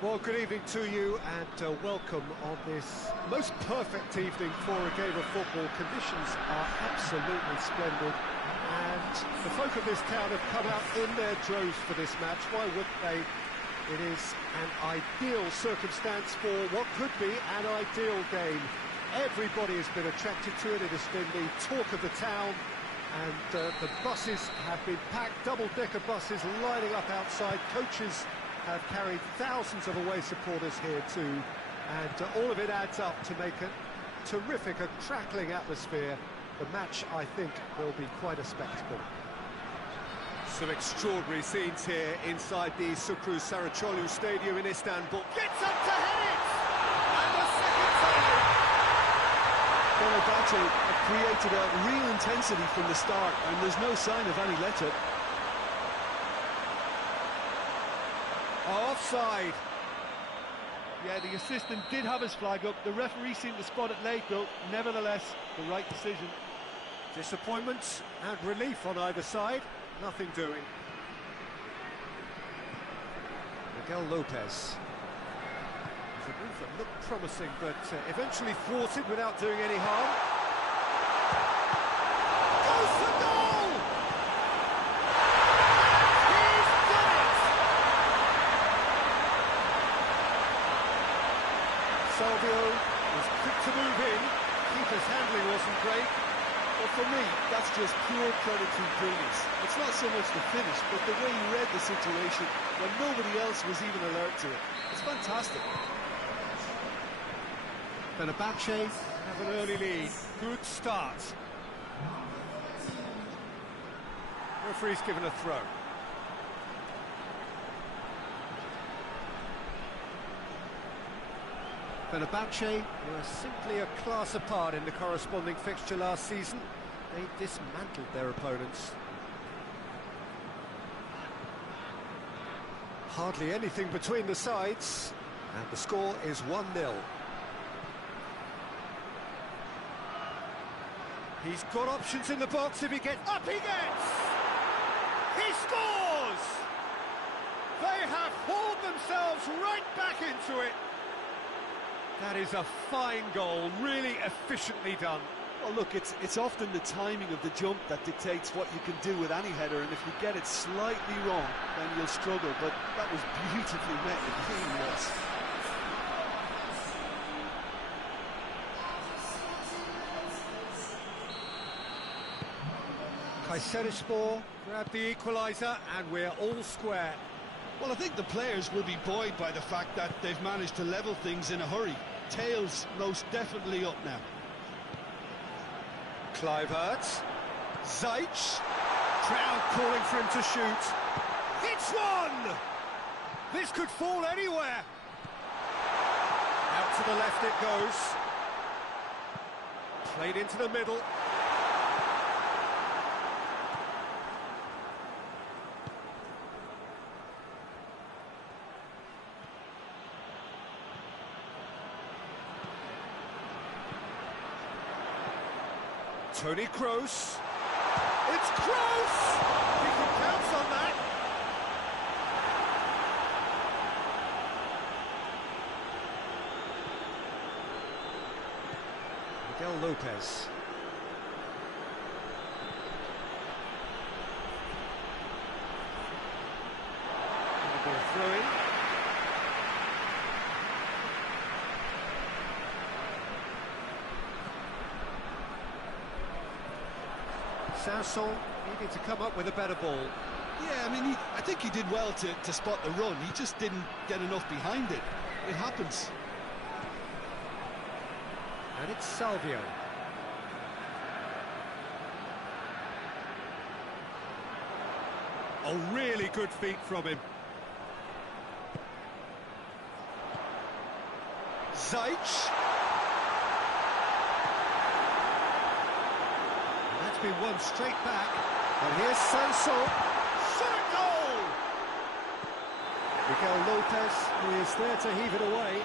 Well, good evening to you and welcome on this most perfect evening for a game of football. Conditions are absolutely splendid and the folk of this town have come out in their droves for this match. Why wouldn't they? It is an ideal circumstance for what could be an ideal game. Everybody has been attracted to it. It has been the talk of the town, and the buses have been packed, double-decker buses lining up outside. Coaches have carried thousands of away supporters here too, and all of it adds up to make a terrific, a crackling atmosphere. The match, I think, will be quite a spectacle. Some extraordinary scenes here inside the Sukru Saraçoğlu Stadium in Istanbul. Gets up to head it! And the second time! Fenerbahçe have created a real intensity from the start, and there's no sign of any let-up. Offside. Yeah, the assistant did have his flag up. The referee seemed to spot it late, though. Nevertheless, the right decision. Disappointment and relief on either side. Nothing doing. Miguel Lopez. It's a move that looked promising, but eventually thwarted without doing any harm. Goes for goal! He's done it! Salvio was quick to move in. Keeper's handling wasn't great. But for me, that's just pure predatory brilliance. It's not so much the finish, but the way he read the situation when nobody else was even alert to it. It's fantastic. Fenerbahçe have an early lead. Good start. Referee's given a throw. Fenerbahçe were simply a class apart in the corresponding fixture last season. They dismantled their opponents. Hardly anything between the sides, and the score is 1-0. He's got options in the box if he gets... Up he gets! He scores! They have hauled themselves right back into it. That is a fine goal, really efficiently done. Well, look, it's often the timing of the jump that dictates what you can do with any header, and if you get it slightly wrong, then you'll struggle, but that was beautifully met, it really was. Kayserispor grabbed the equaliser, and we're all square. Well, I think the players will be buoyed by the fact that they've managed to level things in a hurry. Tails most definitely up now. Kluivert, Zajc, crowd calling for him to shoot. It's one! This could fall anywhere. Out to the left it goes. Played into the middle. Toni Kroos. It's Kroos! He can pounce on that. Miguel Lopez. Going to be a throw-in. Sanson needed to come up with a better ball. Yeah, I mean, I think he did well to spot the run. He just didn't get enough behind it. It happens. And it's Salvio. Oh, really good feet from him. Zajc. Been won straight back, and here's Sanson. Shot goal! Miguel Lopez, who is there to heave it away.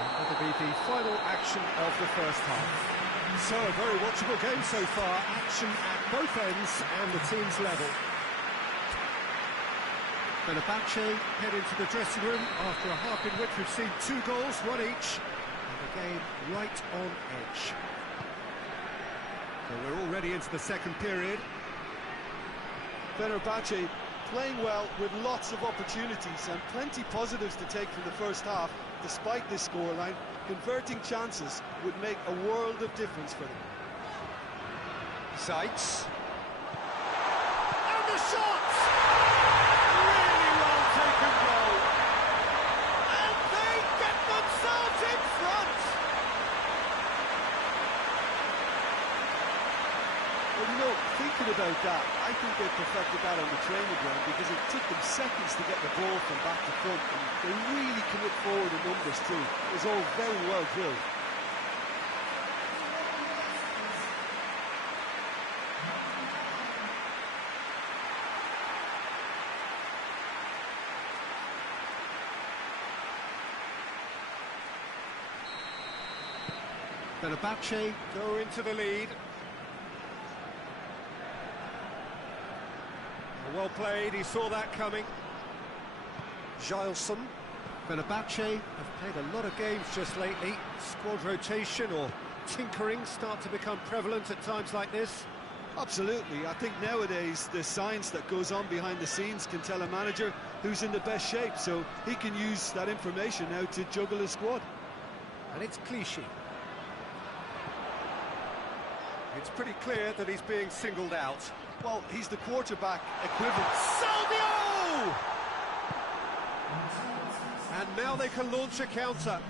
And that'll be the final action of the first half. So, a very watchable game so far. Action at both ends and the team's level. Fenerbahçe head into the dressing room after a half in which we've seen 2 goals, 1 each, and the game right on edge. So we're already into the second period. Fenerbahçe playing well with lots of opportunities and plenty positives to take from the first half. Despite this scoreline, converting chances would make a world of difference for them. Sights. And the shot! Really well taken goal. And they get themselves in front! Well, you know, thinking about that, I think they perfected that on the training ground because it took them seconds to get the ball from back to front, and they really commit forward in numbers too. It was all very well drilled. Fenerbahçe go into the lead. Well played, he saw that coming. Gileson. Fenerbahçe have played a lot of games just lately. Squad rotation or tinkering start to become prevalent at times like this. Absolutely. I think nowadays the science that goes on behind the scenes can tell a manager who's in the best shape, so he can use that information now to juggle his squad. And it's Clichy. It's pretty clear that he's being singled out. Well, he's the quarterback equivalent. Salvio! And now they can launch a counter.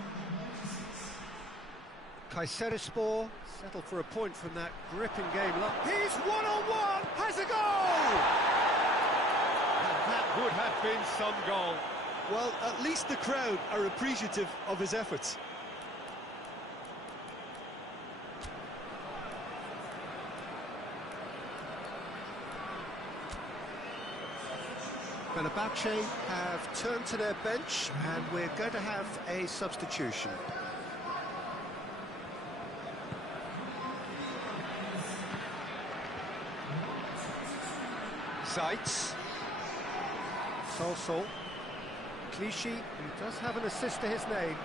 Kayserispor settle for a point from that gripping game. He's one-on-one, has a goal! And that would have been some goal. Well, at least the crowd are appreciative of his efforts. Fenerbahçe have turned to their bench and we're going to have a substitution. Sights. Sol. Clichy, who does have an assist to his name.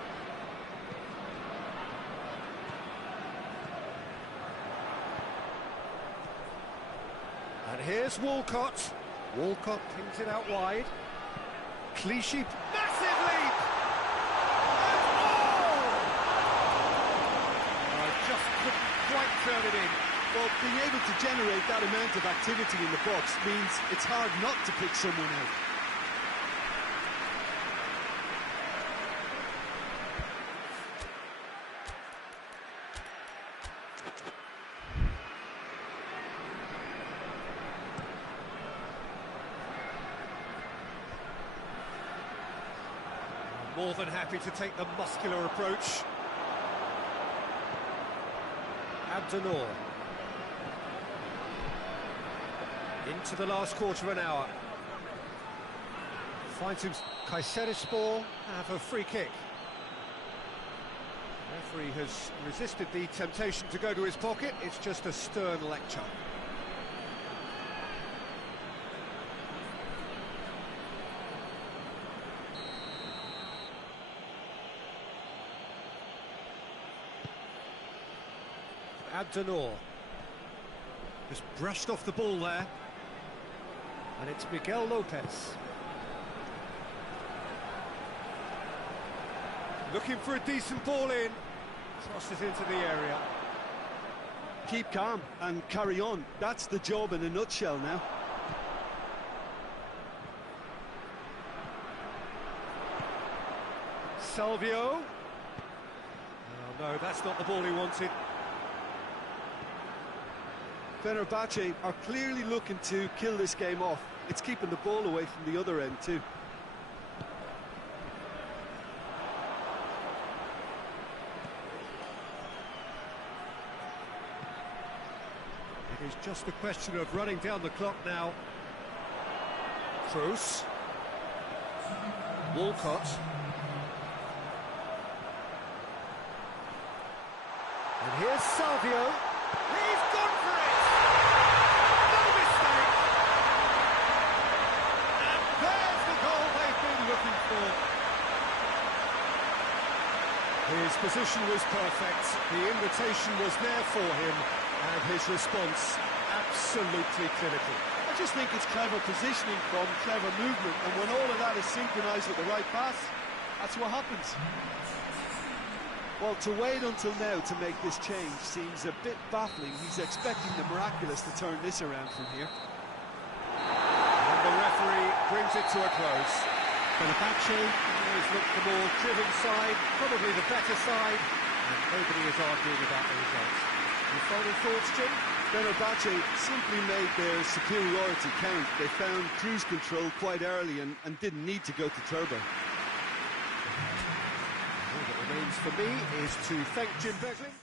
And here's Walcott. Walcott pings it out wide. Clichy, massive leap! And I just couldn't quite turn it in. Well, being able to generate that amount of activity in the box means it's hard not to pick someone out. More than happy to take the muscular approach. Abdenor. Into the last quarter of an hour. Finds him. Kayserispor have a free kick. The referee has resisted the temptation to go to his pocket. It's just a stern lecture. Abdenor just brushed off the ball there, and it's Miguel Lopez looking for a decent ball in, crosses into the area. Keep calm and carry on. That's the job in a nutshell now. Salvio. Oh no, that's not the ball he wanted. Fenerbahçe are clearly looking to kill this game off. It's keeping the ball away from the other end too. It is just a question of running down the clock now. Kroos. Walcott. And here's Savio. He's gone for it! No mistake! And there's the goal they've been looking for. His position was perfect, the invitation was there for him, and his response absolutely clinical. I just think it's clever positioning from clever movement, and when all of that is synchronised with the right pass, that's what happens. Well, to wait until now to make this change seems a bit baffling. He's expecting the miraculous to turn this around from here. And the referee brings it to a close. Fenerbahçe has looked the more driven side, probably the better side, and nobody is arguing about the results. Your final thoughts, Jim? Fenerbahçe simply made their superiority count. They found cruise control quite early and didn't need to go to turbo. All that remains for me is to thank Jim Beglin.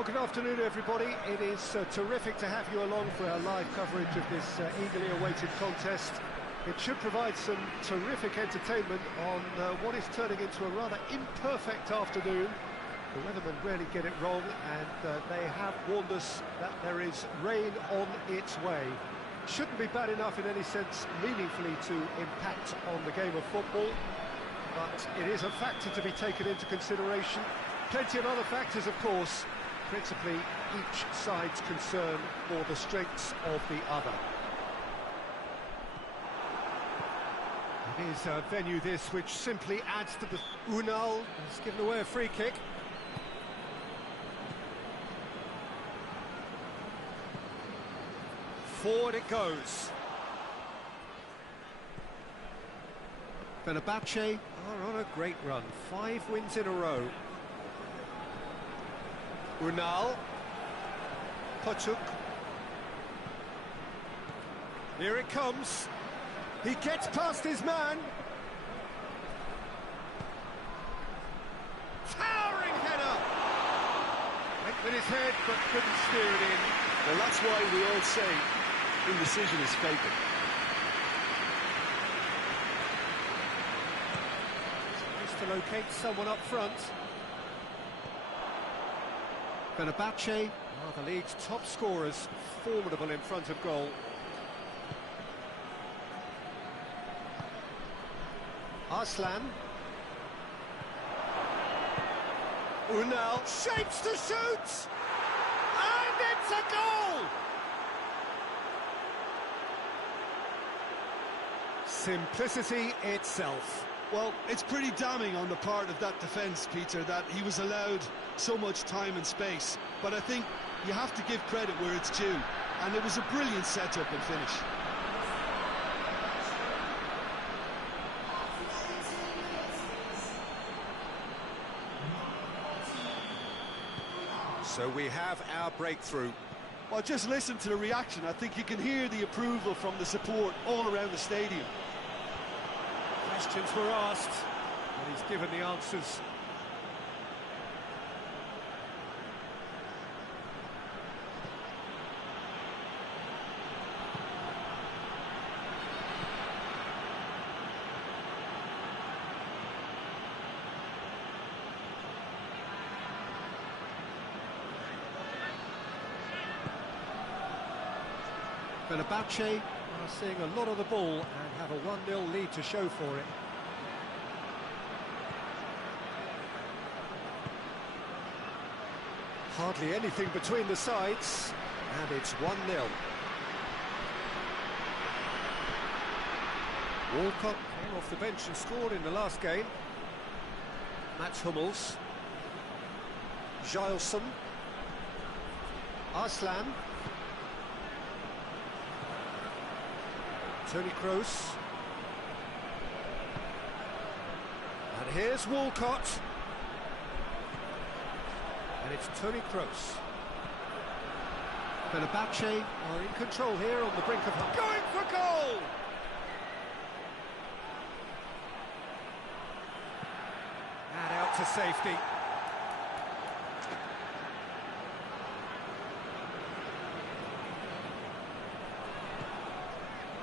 Well, good afternoon, everybody. It is terrific to have you along for our live coverage of this eagerly awaited contest. It should provide some terrific entertainment on what is turning into a rather imperfect afternoon. The weathermen rarely get it wrong, and they have warned us that there is rain on its way. Shouldn't be bad enough in any sense meaningfully to impact on the game of football, but it is a factor to be taken into consideration. Plenty of other factors, of course, principally each side's concern for the strengths of the other. It is a venue this which simply adds to the... Unal has given away a free kick. Forward it goes. Fenerbahçe are on a great run, 5 wins in a row. Unal, Potuk. Here it comes. He gets past his man. Towering header. Went with his head, but couldn't steer it in. Well, that's why we all say indecision is fatal. Just to locate someone up front. Fenerbahçe are the league's top scorers, formidable in front of goal. Arslan. Unal shapes to shoot! And it's a goal! Simplicity itself. Well, it's pretty damning on the part of that defence, Peter, that he was allowed so much time and space. But I think you have to give credit where it's due. And it was a brilliant setup and finish. So we have our breakthrough. Well, just listen to the reaction. I think you can hear the approval from the support all around the stadium. Questions were asked, and he's given the answers. Fenerbahçe are seeing a lot of the ball and have a 1-0 lead to show for it. Hardly anything between the sides, and it's 1-0. Walcott came off the bench and scored in the last game. Mats Hummels. Giles. Arslan. Toni Kroos. And here's Walcott. And it's Toni Kroos. Fenerbahçe are in control here on the brink of... Going for goal! And out to safety.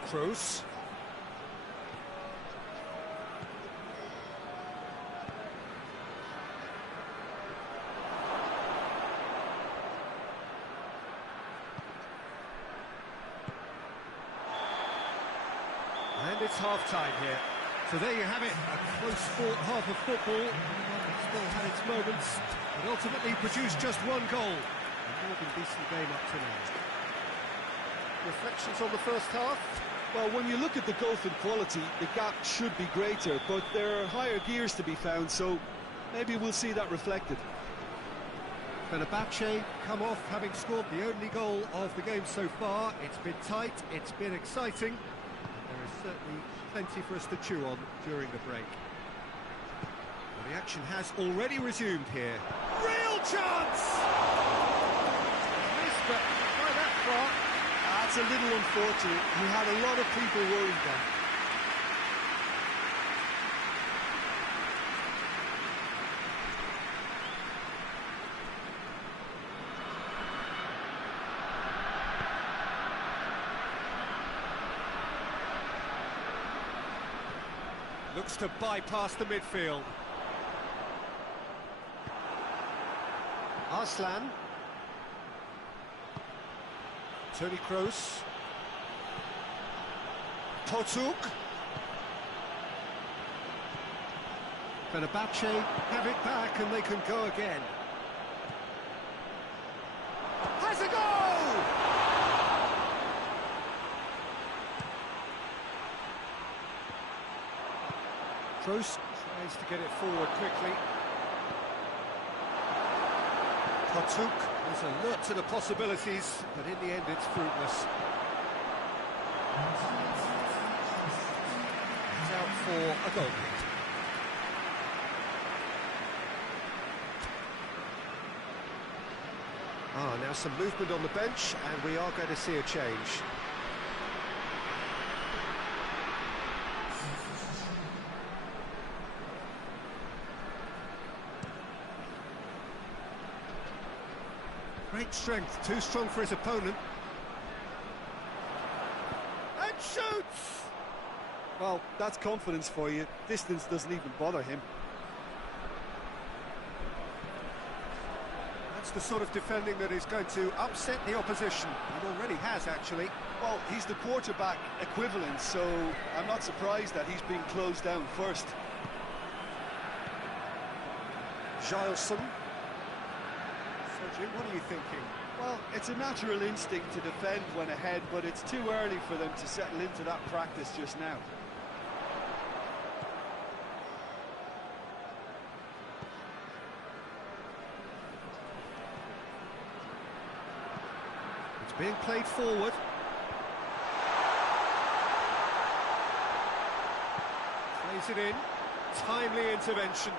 Kroos. And it's half-time here. So there you have it, a close-fought half of football. It still had its moments, but ultimately produced just 1 goal. A more than decent game up to now. Reflections on the first half? Well, when you look at the gulf in quality, the gap should be greater, but there are higher gears to be found, so maybe we'll see that reflected. Fenerbahçe come off having scored the only goal of the game so far. It's been tight, it's been exciting. There is certainly plenty for us to chew on during the break. Well, the action has already resumed here. Real chance! Missed, but by that far. That's a little unfortunate. He had a lot of people worried then. Looks to bypass the midfield. Arslan. Toni Kroos. Potuk. Fenerbahçe have it back and they can go again. Has a goal! Kroos tries to get it forward quickly. Potuk is alert to the possibilities, but in the end it's fruitless. It's out for a goal kick. Now some movement on the bench, and we are going to see a change. Great strength, too strong for his opponent. And shoots! Well, that's confidence for you. Distance doesn't even bother him. That's the sort of defending that is going to upset the opposition. It already has, actually. Well, he's the quarterback equivalent, so I'm not surprised that he's being closed down first. Gileson. So, Jim, what are you thinking? Well, it's a natural instinct to defend when ahead, but it's too early for them to settle into that practice just now. Being played forward. Plays it in. Timely intervention.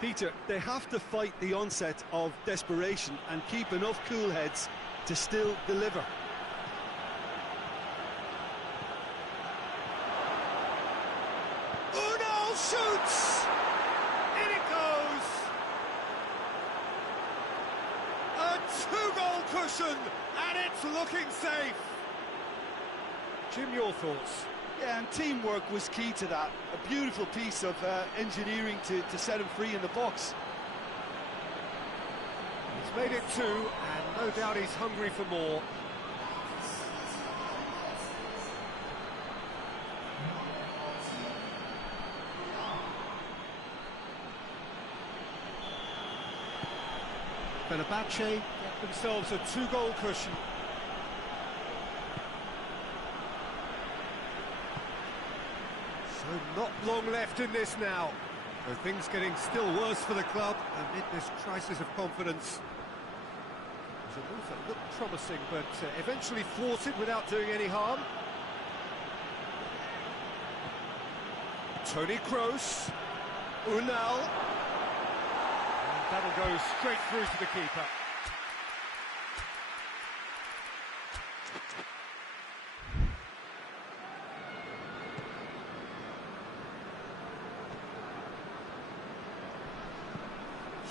Peter, they have to fight the onset of desperation and keep enough cool heads to still deliver. Unal shoots! In it goes! A two-goal cushion, and it's looking safe. Jim, your thoughts? Yeah, and teamwork was key to that. A beautiful piece of engineering to set him free in the box. He's made it two, and no doubt he's hungry for more. Fenerbahçe get themselves a two-goal cushion. So not long left in this now. So things getting still worse for the club amid this crisis of confidence. It was a move that looked promising, but eventually thwarted without doing any harm. Toni Kroos. Unal. And that'll go straight through to the keeper.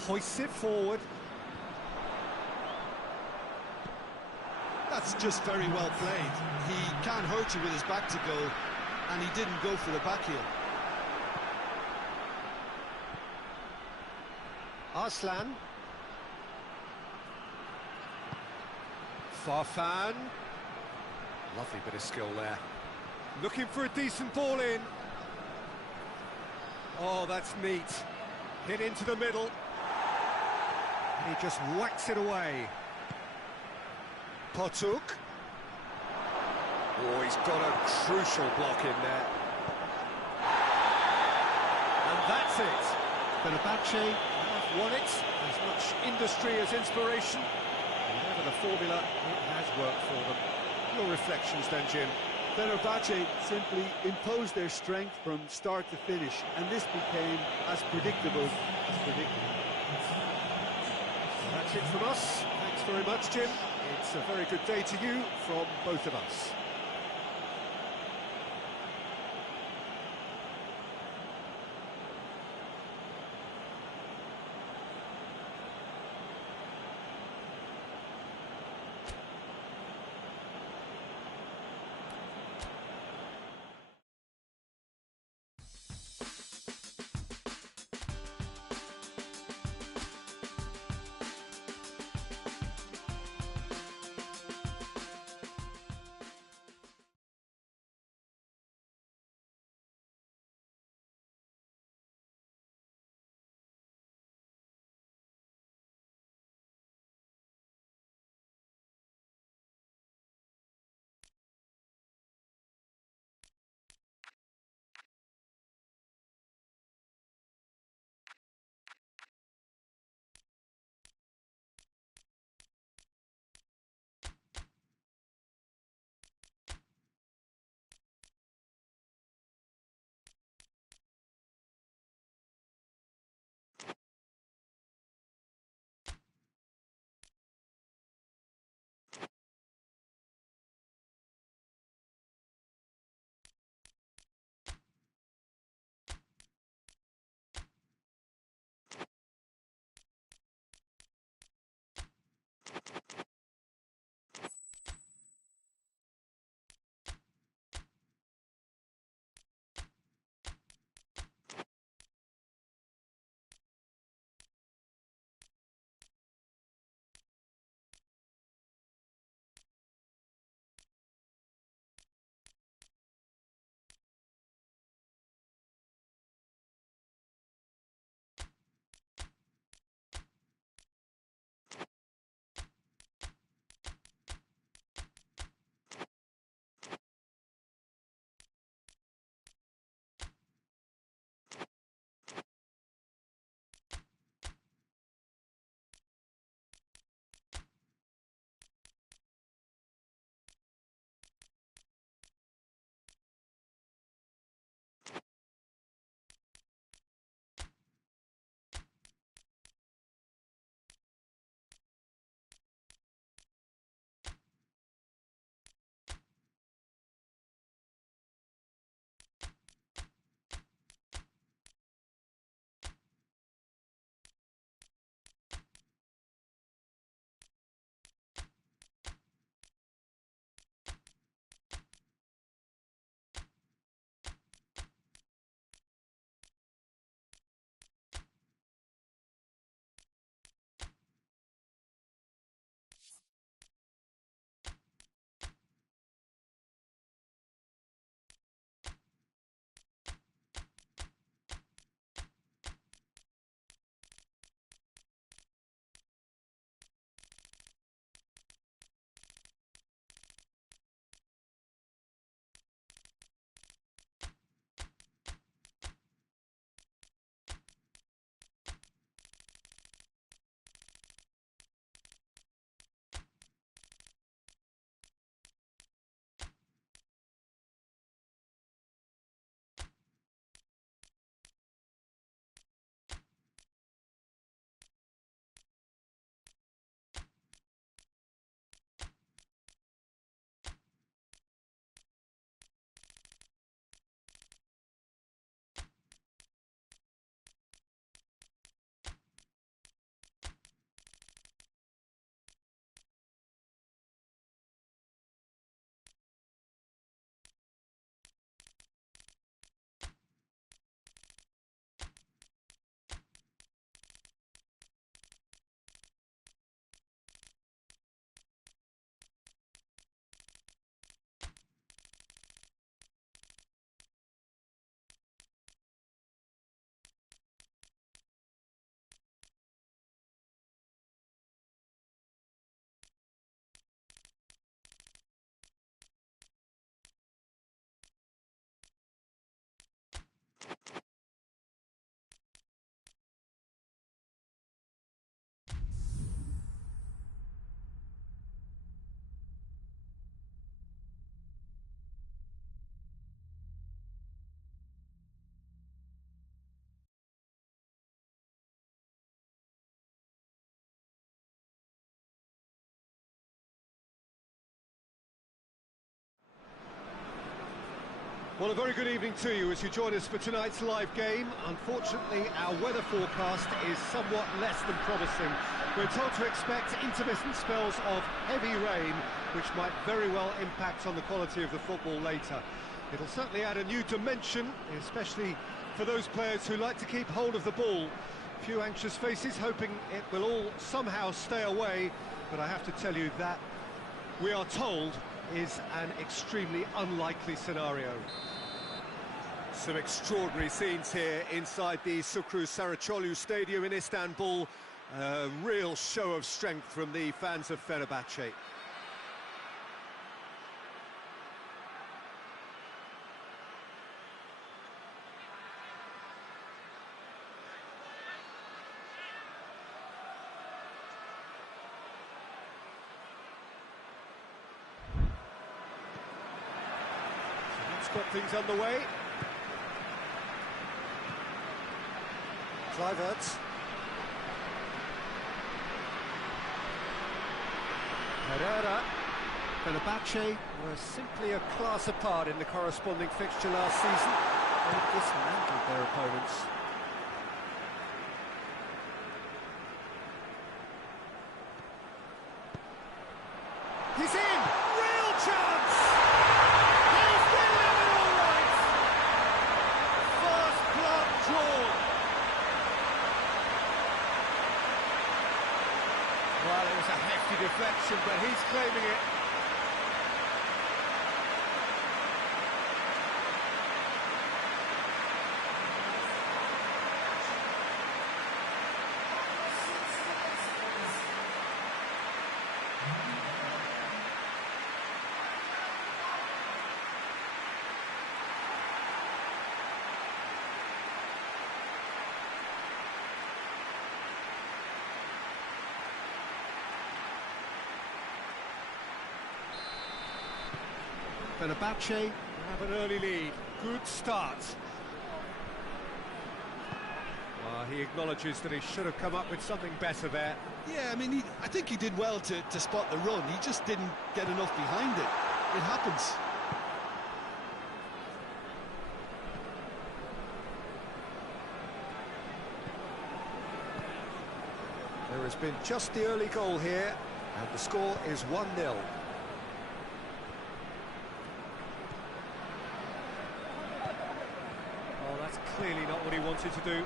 Hoists it forward. That's just very well played. He can't hurt you with his back to goal, and he didn't go for the back heel. Arslan. Farfan. Lovely bit of skill there. Looking for a decent ball in. Oh, that's neat. Hit into the middle. He just whacks it away. Potuk. Oh, he's got a crucial block in there. And that's it. Fenerbahçe have won it. As much industry as inspiration. Whatever the formula, it has worked for them. Your reflections then, Jim? Fenerbahçe simply imposed their strength from start to finish, and this became as predictable as predictable. That's it from us. Thanks very much, Jim. It's a very good day to you from both of us. Well, a very good evening to you as you join us for tonight's live game. Unfortunately, our weather forecast is somewhat less than promising. We're told to expect intermittent spells of heavy rain, which might very well impact on the quality of the football later. It'll certainly add a new dimension, especially for those players who like to keep hold of the ball. A few anxious faces hoping it will all somehow stay away, but I have to tell you that we are told is an extremely unlikely scenario. Some extraordinary scenes here inside the Sukru Saraçoğlu Stadium in Istanbul. A real show of strength from the fans of Fenerbahçe. Got things underway. Kluivert. Herrera. Fenerbahçe were simply a class apart in the corresponding fixture last season. They dismantled their opponents. He's in! Real chance! Well, it was a hefty deflection, but he's claiming it. Fenerbahçe have an early lead. Good start. Well, he acknowledges that he should have come up with something better there. Yeah, I mean, I think he did well to spot the run. He just didn't get enough behind it. It happens. There has been just the early goal here, and the score is 1-0. Clearly not what he wanted to do.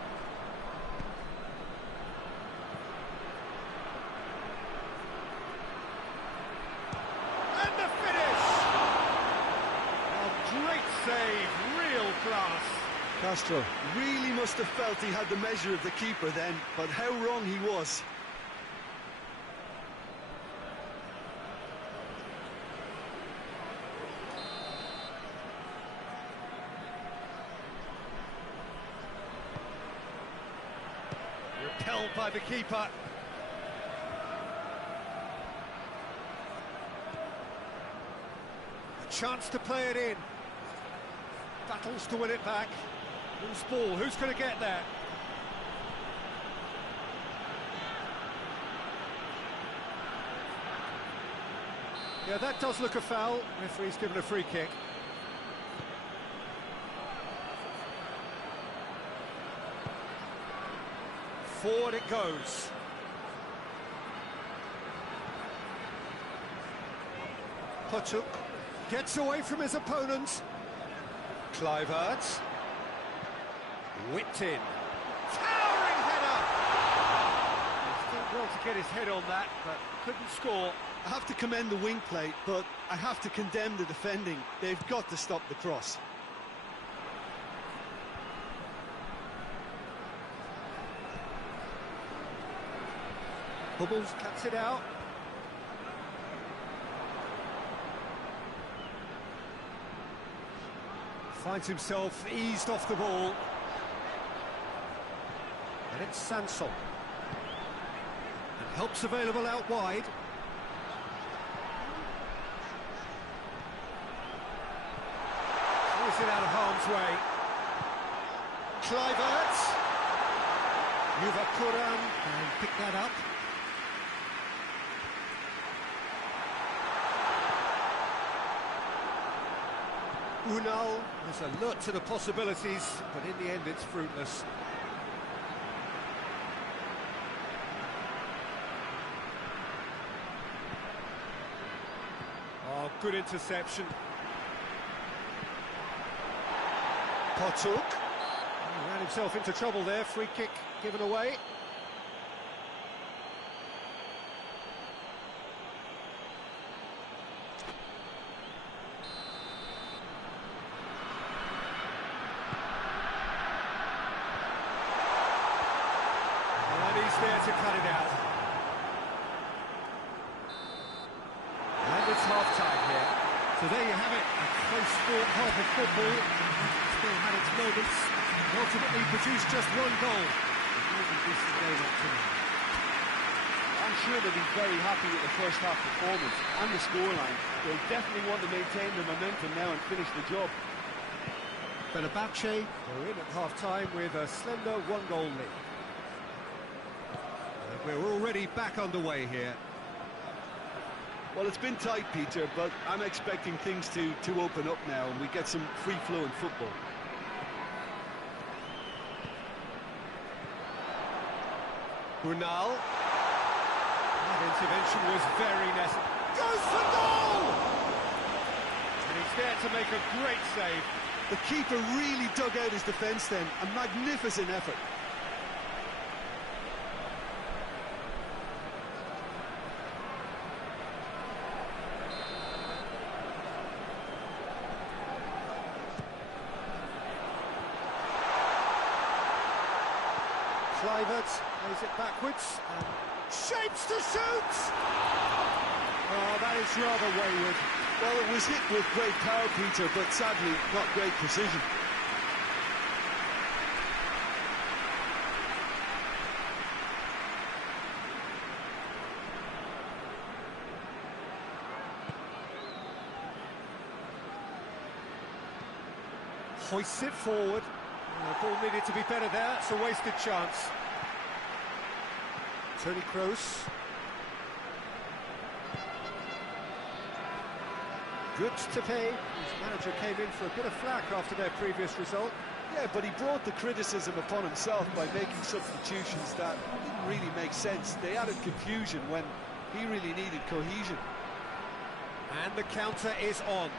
And the finish! A great save, real class. Castro really must have felt he had the measure of the keeper then, but how wrong he was. Held by the keeper. A chance to play it in. Battles to win it back. Who's ball? Who's going to get there? Yeah, that does look a foul. Referee's given a free kick. Forward it goes. Potuk gets away from his opponent. Kluivert. Whipped in. Towering header! Still well to get his head on that, but couldn't score. I have to commend the wing play, but I have to condemn the defending. They've got to stop the cross. Bubbles cuts it out. Finds himself eased off the ball. And it's Sanson. And help's available out wide. Clears it out of harm's way. Kluivert. Yuva Kuran and pick that up. Unal is alert to the possibilities, but in the end it's fruitless. Oh, good interception. Potuk. He ran himself into trouble there, free kick given away. There to cut it out. And it's half-time here. So there you have it, a close sport half of football. Still had its moments, and ultimately produced just one goal. Maybe this is game up to now. I'm sure they'll be very happy with the first half performance and the scoreline. They'll definitely want to maintain the momentum now and finish the job. Fenerbahçe, they're in at half-time with a slender one-goal lead. We're already back underway here. Well, it's been tight, Peter, but I'm expecting things to open up now and we get some free-flowing football. Brunel. That intervention was very necessary. Goes for goal! And he's there to make a great save. The keeper really dug out his defence then. A magnificent effort. Kluivert plays it backwards and shapes to shoot! Oh, that is rather wayward. Well, it was hit with great power, Peter, but sadly not great precision. Hoists it forward. The ball needed to be better there, it's a wasted chance. Toni Kroos. Good to pay. His manager came in for a bit of flack after their previous result. Yeah, but he brought the criticism upon himself by making substitutions that didn't really make sense. They added confusion when he really needed cohesion. And the counter is on.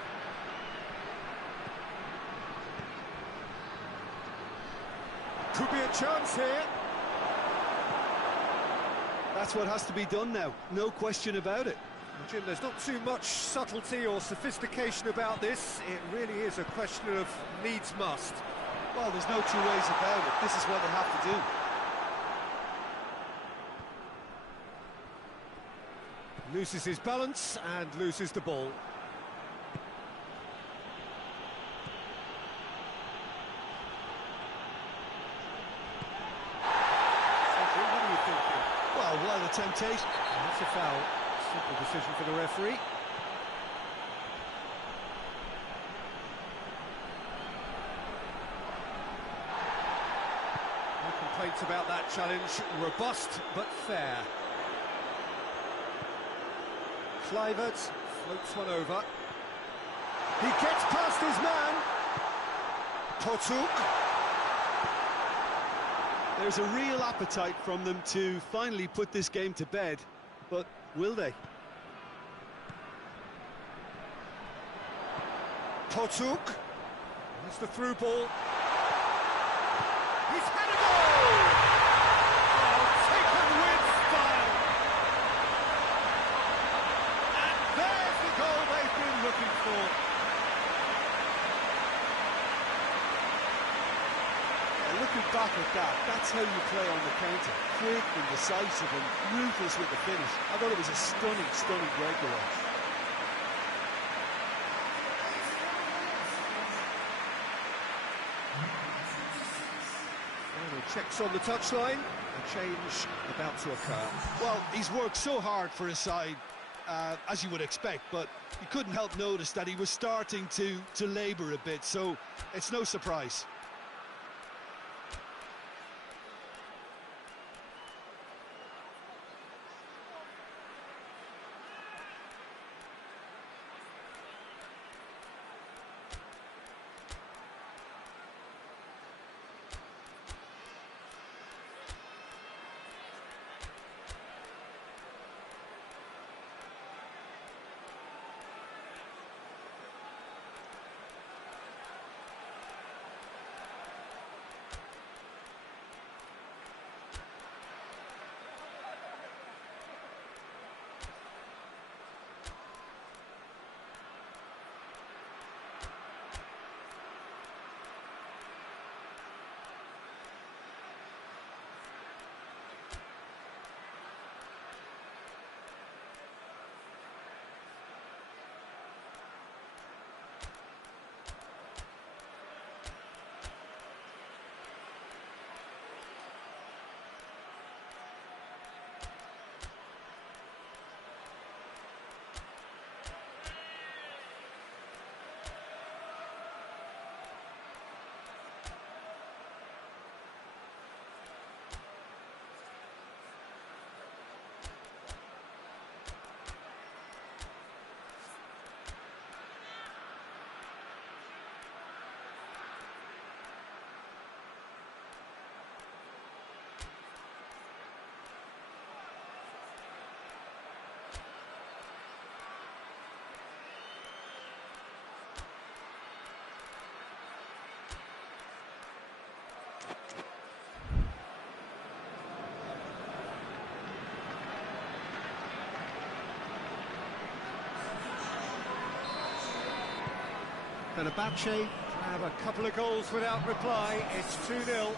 Could be a chance here. That's what has to be done now, no question about it. Well, Jim, there's not too much subtlety or sophistication about this. It really is a question of needs must. Well, there's no two ways about it. This is what they have to do. Loses his balance and loses the ball. Well, the temptation. That's a foul. Simple decision for the referee. No complaints about that challenge. Robust, but fair. Kluivert floats one over. He gets past his man. Potuk. There's a real appetite from them to finally put this game to bed, but will they? Potuk. That's the through ball. He's had a goal! Oh, taken with style. And there's the goal they've been looking for. Looking back at that, that's how you play on the counter. Quick and decisive and ruthless with the finish. I thought it was a stunning, stunning breakaway. Final checks on the touchline. A change about to occur. Well, he's worked so hard for his side, as you would expect, but you couldn't help notice that he was starting to labour a bit, so it's no surprise. Fenerbahçe have a couple of goals without reply. It's 2-0.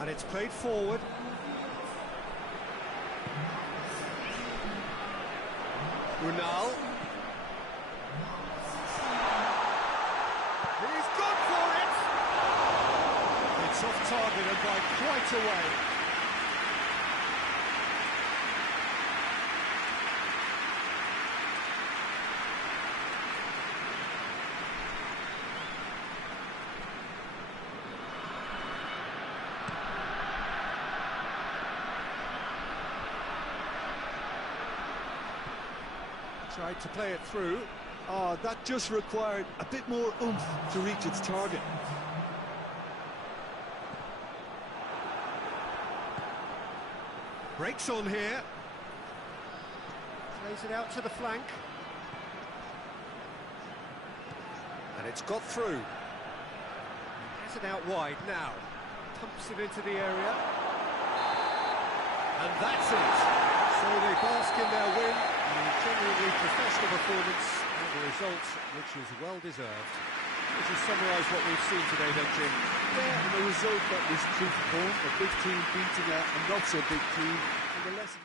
And it's played forward. Runal. He's gone for it! It's off target and by quite a way. Tried to play it through. Oh, that just required a bit more oomph to reach its target. Breaks on here. Plays it out to the flank. And it's got through. Has it out wide now. Pumps it into the area. And that's it. So they bask in their win. A genuinely professional performance and the result which is well deserved. Would you summarise what we've seen today then, Jim? Yeah, and the result that was true to form, a big team beating a not so big team, and the lesson.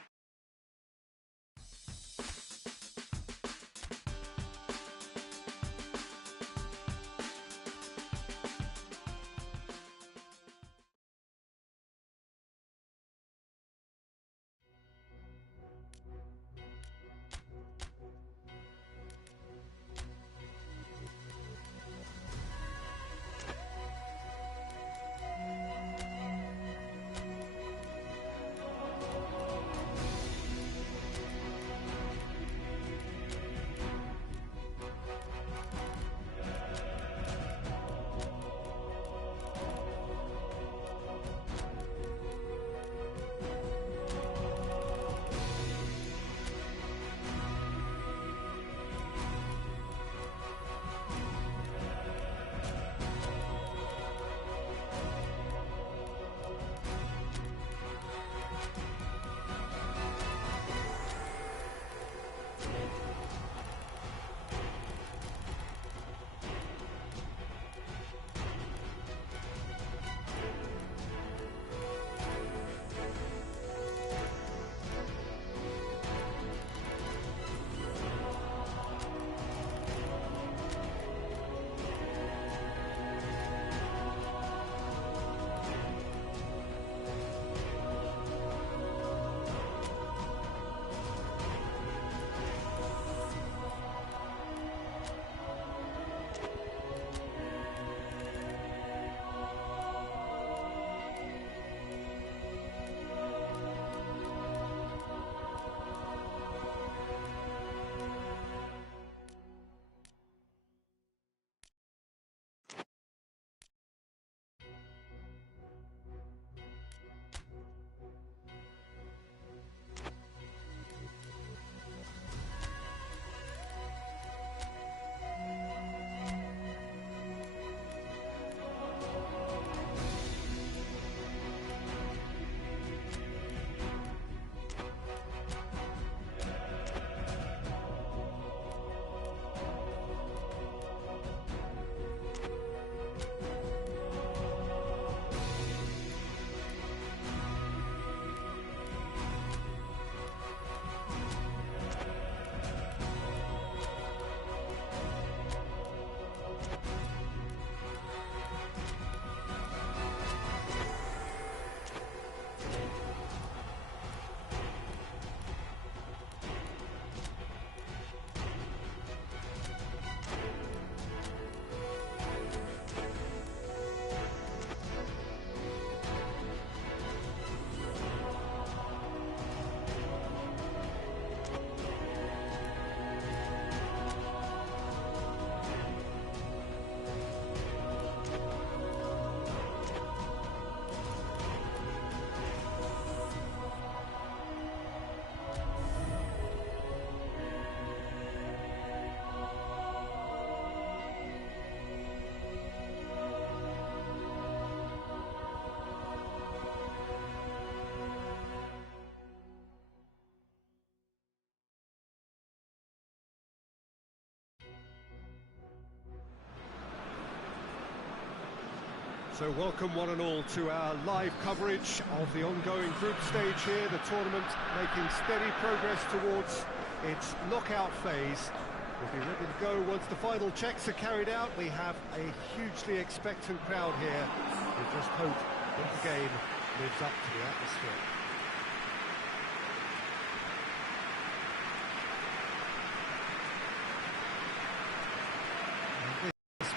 So welcome one and all to our live coverage of the ongoing group stage here, the tournament making steady progress towards its knockout phase. We'll be ready to go once the final checks are carried out. We have a hugely expectant crowd here. We just hope that the game lives up to the atmosphere.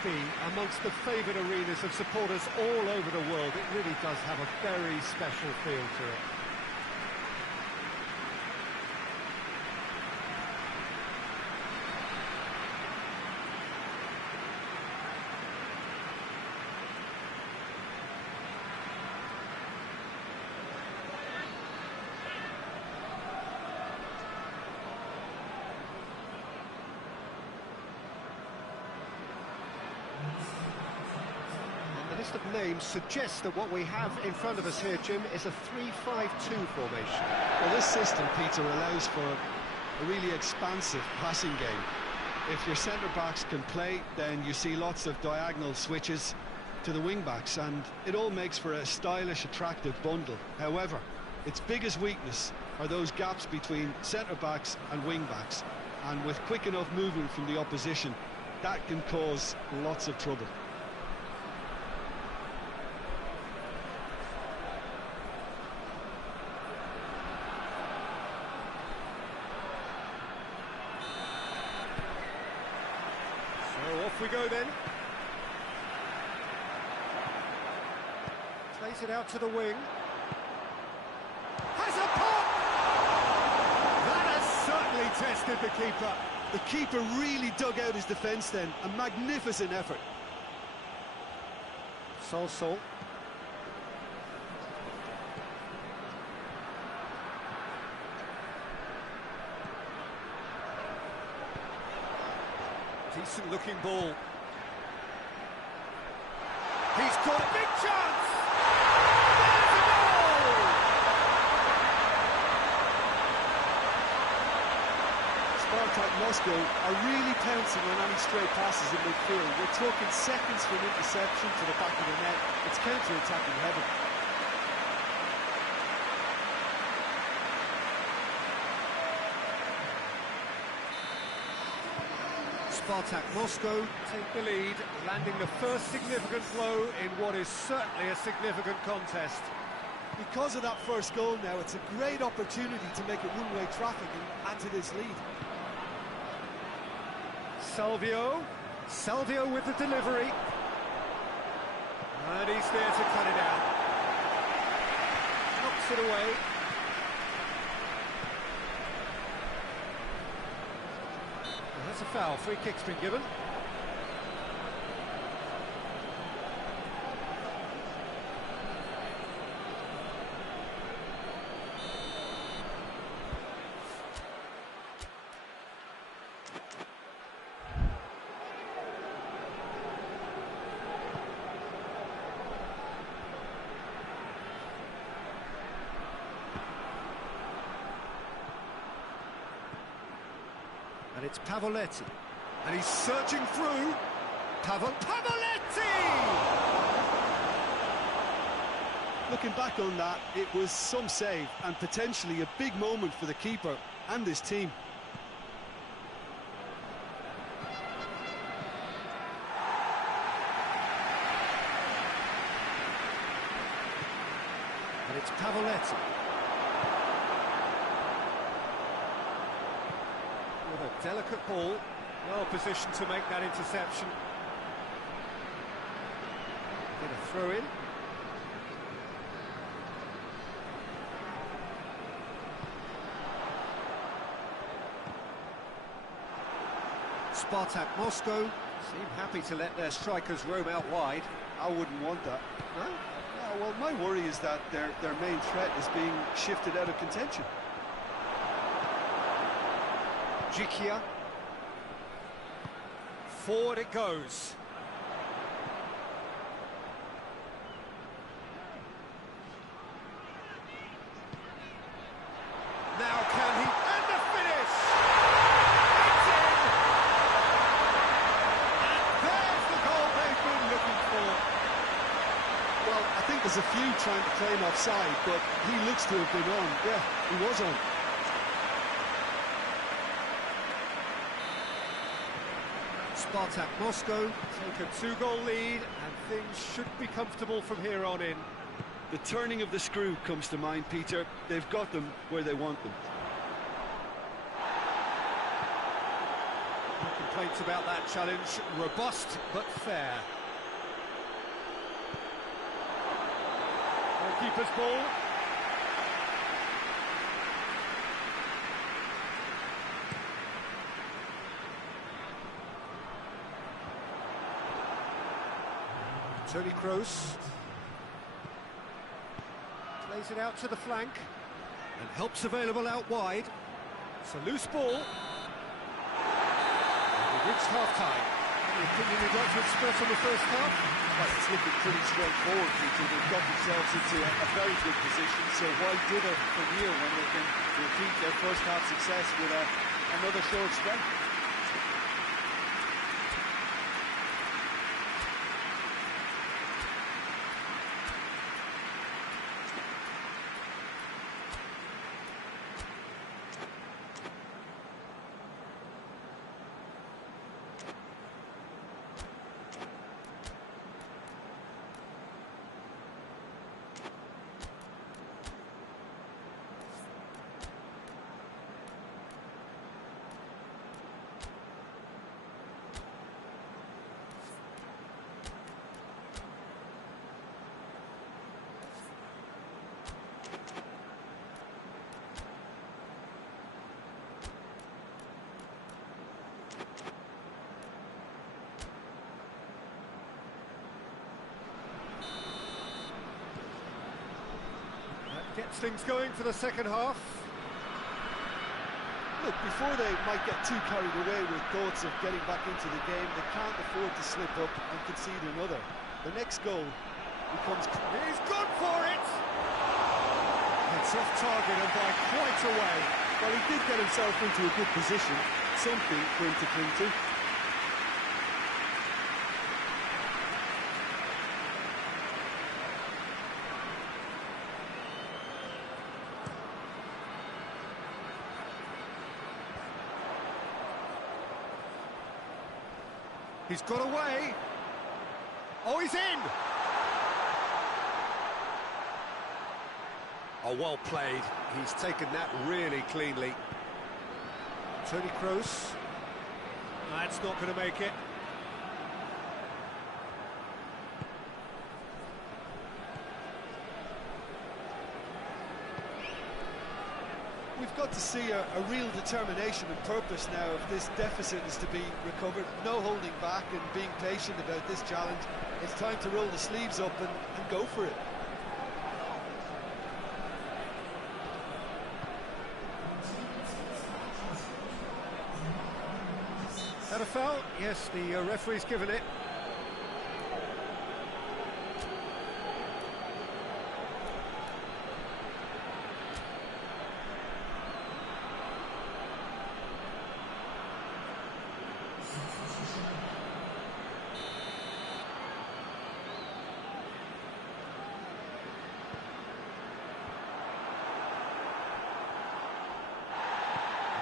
Be amongst the favoured arenas of supporters all over the world. It really does have a very special feel to it. The list of names suggests that what we have in front of us here, Jim, is a 3-5-2 formation. Well, this system, Peter, allows for a really expansive passing game. If your centre-backs can play, then you see lots of diagonal switches to the wing-backs, and it all makes for a stylish, attractive bundle. However, its biggest weakness are those gaps between centre-backs and wing-backs, and with quick enough movement from the opposition, that can cause lots of trouble. Off we go then. Plays it out to the wing. Has a pop! That has certainly tested the keeper. The keeper really dug out his defence then. A magnificent effort. Sol. Decent looking ball. He's got a big chance! There's a goal! Spartak Moscow are really pouncing on any stray passes in midfield. We're talking seconds from interception to the back of the net. It's counter-attacking heaven. Spartak Moscow take the lead, landing the first significant blow in what is certainly a significant contest. Because of that first goal now, it's a great opportunity to make it one-way traffic and add to this lead. Salvio with the delivery. And he's there to cut it out. Knocks it away. That's a foul. Free kick's been given. And it's Pavoletti. And he's searching through. Pavoletti! Looking back on that, it was some save and potentially a big moment for the keeper and his team. And it's Pavoletti. With a delicate ball, well positioned to make that interception. Get a throw in. Spartak Moscow seem happy to let their strikers roam out wide. I wouldn't want that. No? No, well, my worry is that their main threat is being shifted out of contention. Jikia. Forward it goes. Now can he... And the finish! It's in! And there's the goal they've been looking for. There's a few trying to claim offside, but he looks to have been on. Yeah, he was on. Spartak Moscow take a 2-goal lead, and things should be comfortable from here on in. The turning of the screw comes to mind, Peter. They've got them where they want them. No complaints about that challenge. Robust but fair. Keeper's ball. Toni Kroos plays it out to the flank and helps available out wide. It's a loose ball. And we reached half-time. Any opinion you'd like to express on the first half? Well, it's looking pretty straightforward, Peter. They've got themselves into a very good position, so why dither from here when they can repeat their first half success with another show of strength? Gets things going for the second half. Look, before they might get too carried away with thoughts of getting back into the game, they can't afford to slip up and concede another. The next goal becomes... He's gone for it! It's off target and by quite a way. Well, he did get himself into a good position, something for him to cling to. He's got away. Oh, he's in! Oh, well played. He's taken that really cleanly. Toni Kroos. That's not going to make it. We've got to see a real determination and purpose now if this deficit is to be recovered. No holding back and being patient about this challenge. It's time to roll the sleeves up and go for it. Is that a foul? Yes, the referee's given it.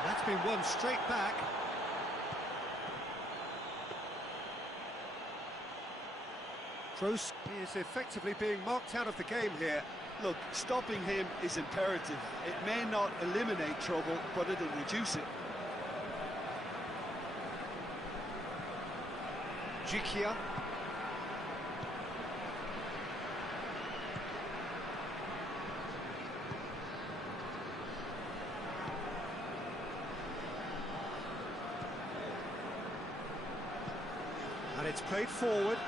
That's been won straight back. Kroos is effectively being marked out of the game here. Look, stopping him is imperative. It may not eliminate trouble, but it'll reduce it. Jikia. And it's played forward.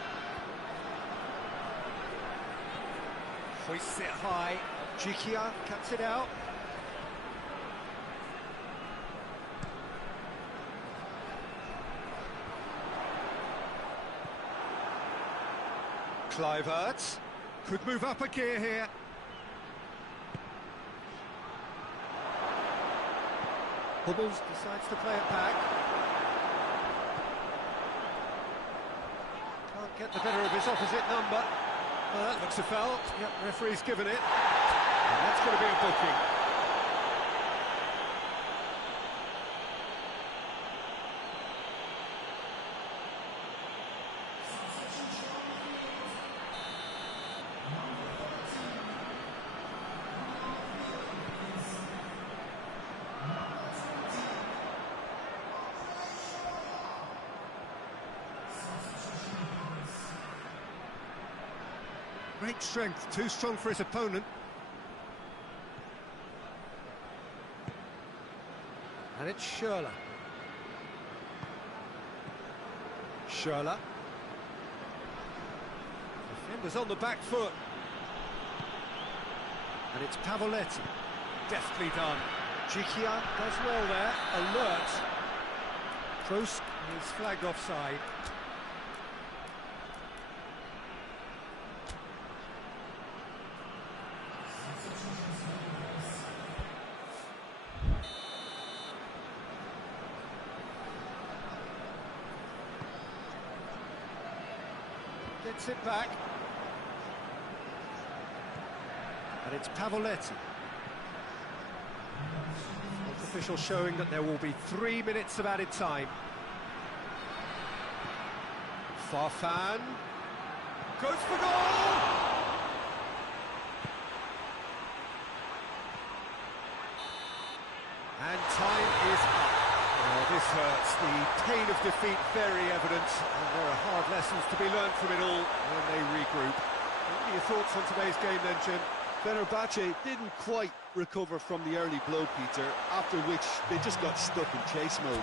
Hoists it high. Jikia cuts it out. Kluivert could move up a gear here. Hummels decides to play it back. Can't get the better of his opposite number. Well, that looks a foul. Yep, referee's given it. And that's going to be a booking. Great strength, too strong for his opponent. And it's Schürrle. Schürrle. Defenders on the back foot. And it's Pavoletti. Deftly done. Gigia does well there. Alert. Kroos is flagged offside. Gets it back. And it's Pavoletti. Health official showing that there will be 3 minutes of added time. Farfan goes for goal! And time is up. Oh, this hurts. The pain of defeat very evident, and there are hard lessons to be learned from it all when they regroup. What are your thoughts on today's game then, Jim? Fenerbahçe didn't quite recover from the early blow, Peter, after which they just got stuck in chase mode.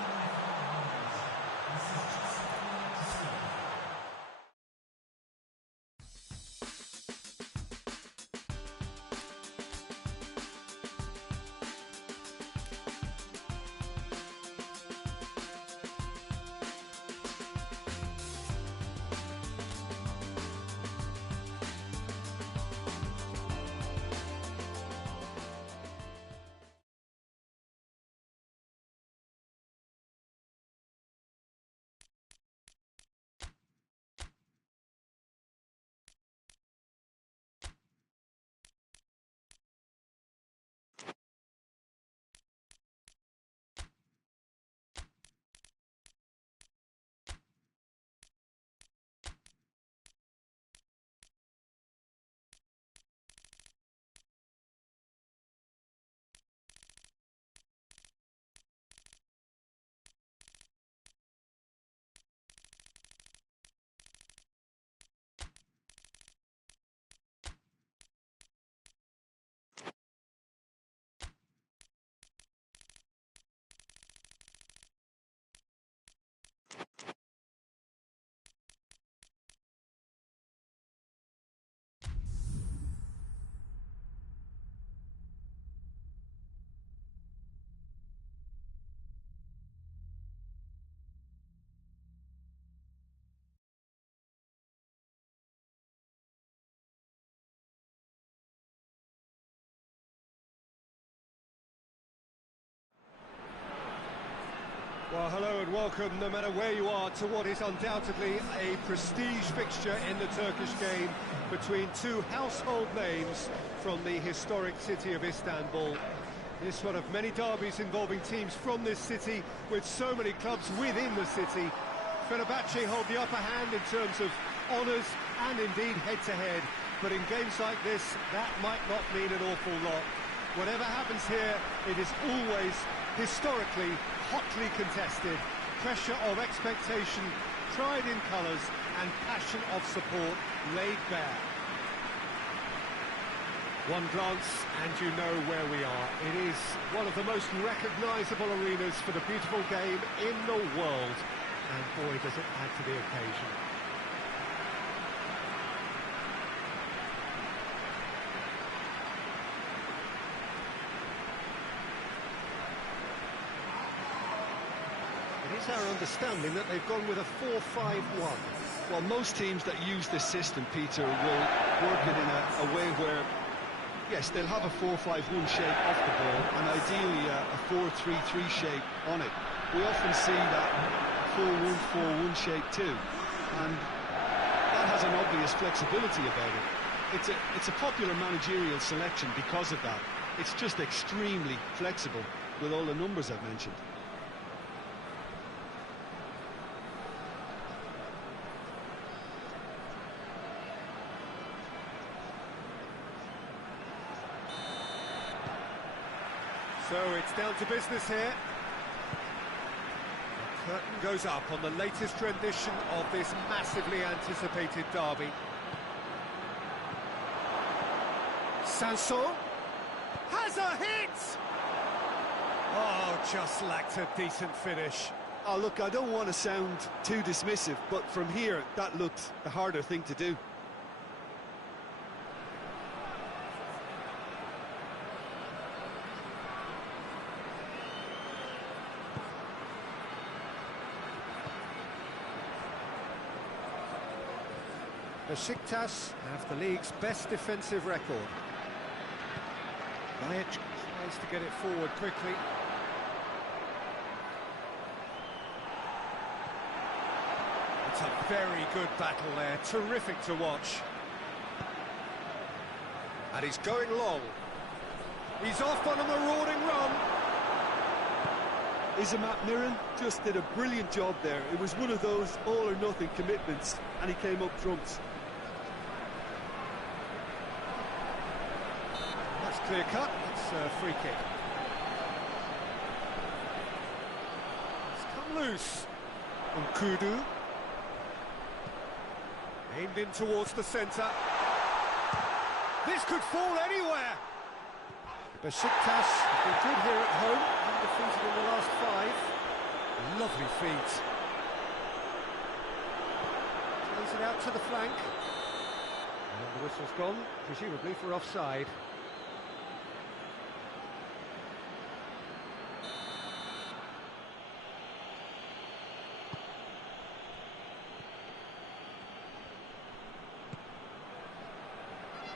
Well, hello and welcome, no matter where you are, to what is undoubtedly a prestige fixture in the Turkish game between two household names from the historic city of Istanbul. This one of many derbies involving teams from this city, with so many clubs within the city. Fenerbahçe hold the upper hand in terms of honours and indeed head-to-head, but in games like this, that might not mean an awful lot. Whatever happens here, it is always historically hotly contested. Pressure of expectation, pride in colours, and passion of support laid bare. One glance and you know where we are. It is one of the most recognisable arenas for the beautiful game in the world. And boy, does it add to the occasion. It is our understanding that they've gone with a 4-5-1. Well, most teams that use this system, Peter, will work it in a way where, yes, they'll have a 4-5-1 shape off the ball and ideally a 4-3-3 shape on it. We often see that 4-1-4-1 shape too, and that has an obvious flexibility about it. It's a popular managerial selection because of that. It's just extremely flexible with all the numbers I've mentioned. So it's down to business here. The curtain goes up on the latest rendition of this massively anticipated derby. Sanson has a hit! Oh, just lacked a decent finish. Oh, look, I don't want to sound too dismissive, but from here, that looked the harder thing to do. Besiktas have the league's best defensive record. Bajic tries to get it forward quickly. It's a very good battle there, terrific to watch. And he's going long. He's off on a marauding run. Matt Mirren just did a brilliant job there. It was one of those all-or-nothing commitments, and he came up trumps. That's clear cut, it's a free kick. It's come loose. Nkudu. Aimed in towards the centre. This could fall anywhere. Besiktas have been good here at home, undefeated in the last 5. Lovely feet. Plays it out to the flank. And the whistle's gone, presumably for offside.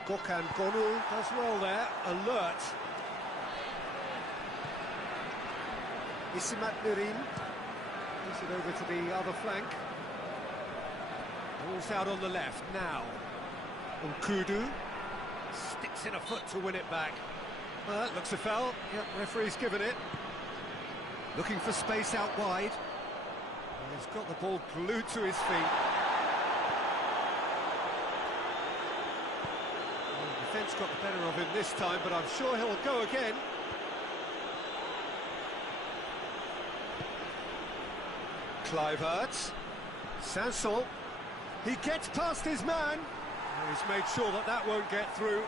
Gökhan Gönül does well there, alert. Isimat Mirin plays it over to the other flank. Ball's out on the left now. Nkudu sticks in a foot to win it back. Well, that looks a foul. Yep, referee's given it. Looking for space out wide. And he's got the ball glued to his feet. Defence got the better of him this time, but I'm sure he'll go again. Kluivert. Sanson. He gets past his man. And he's made sure that that won't get through.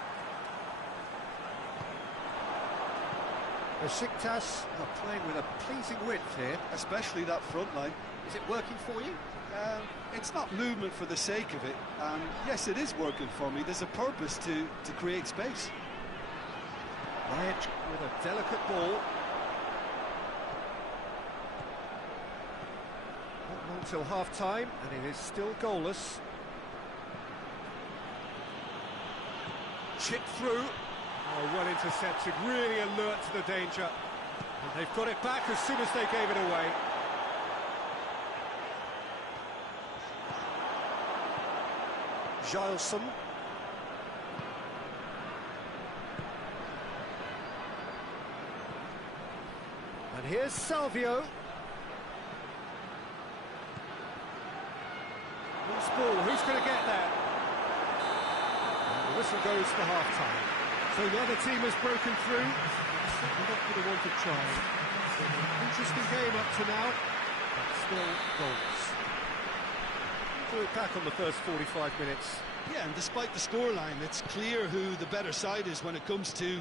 Besiktas are playing with a pleasing width here. Especially that front line. Is it working for you? It's not movement for the sake of it, and yes, it is working for me. There's a purpose to create space. Bajic with a delicate ball. Not long till half-time, and it is still goalless. Chipped through. Oh, well intercepted, really alert to the danger. And they've got it back as soon as they gave it away. Gileson. And here's Salvio. Loose ball, who's going to get there? And the whistle goes for half-time. So the other team has broken through. Certainly not going to want to try. So an interesting game up to now, but still goals. We'll do it back on the first 45 minutes. Yeah, and despite the scoreline, it's clear who the better side is when it comes to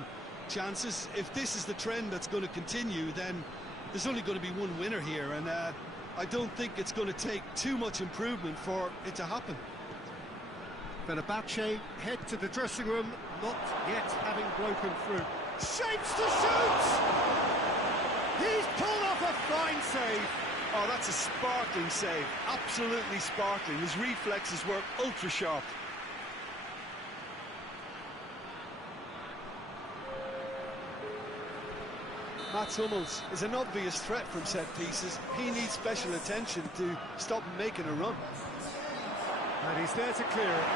chances. If this is the trend that's going to continue, then there's only going to be one winner here, and I don't think it's going to take too much improvement for it to happen. Fenerbahçe head to the dressing room, not yet having broken through. Shapes to shoot! He's pulled off a fine save. Oh, that's a sparkling save. Absolutely sparkling. His reflexes were ultra sharp. Mats Hummels is an obvious threat from set pieces. He needs special attention to stop him making a run. And he's there to clear it.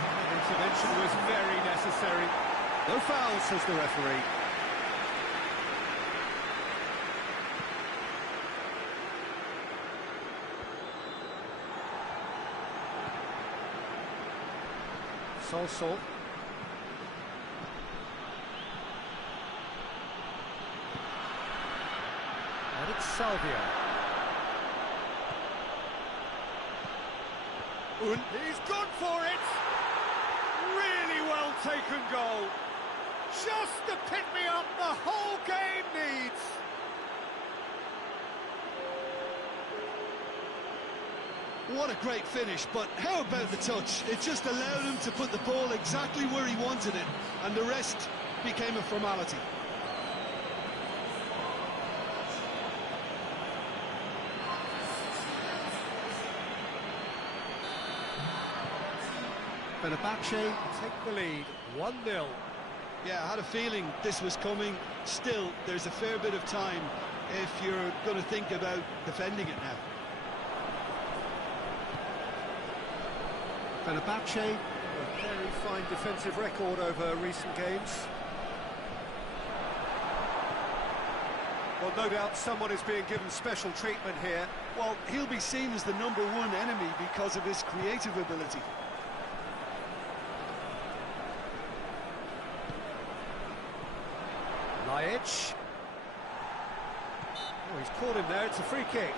That intervention was very necessary. No foul, says the referee. Sol. And it's Salvio. He's gone for it! Really well taken goal. Just the pick-me-up the whole game needs. What a great finish, but how about the touch? It just allowed him to put the ball exactly where he wanted it, and the rest became a formality. Fenerbahçe take the lead, 1-0. Yeah, I had a feeling this was coming. Still, there's a fair bit of time if you're going to think about defending it now. Fenerbahçe, a very fine defensive record over recent games. Well, no doubt someone is being given special treatment here. Well, he'll be seen as the #1 enemy because of his creative ability. Lajic. Oh, he's caught him there, it's a free kick.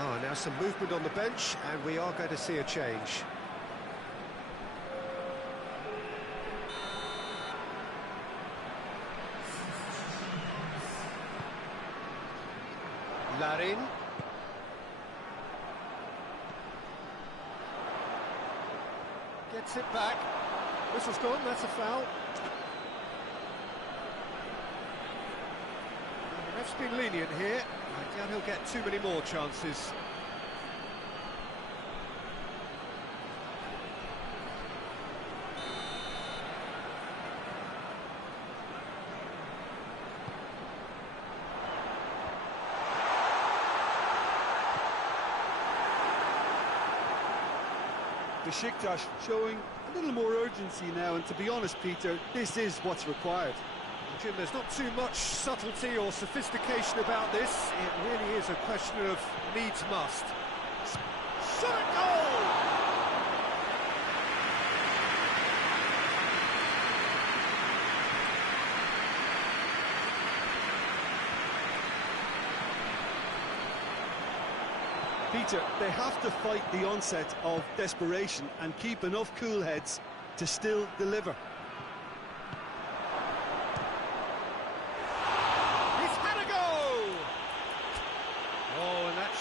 Oh, now some movement on the bench, and we are going to see a change. Larin. Gets it back. Whistle's gone, that's a foul. And the ref's been lenient here. I doubt he'll get too many more chances. Besiktas showing a little more urgency now, and to be honest, Peter, this is what's required. Jim, there's not too much subtlety or sophistication about this. It really is a question of needs must. Shot goal! Peter, they have to fight the onset of desperation and keep enough cool heads to still deliver.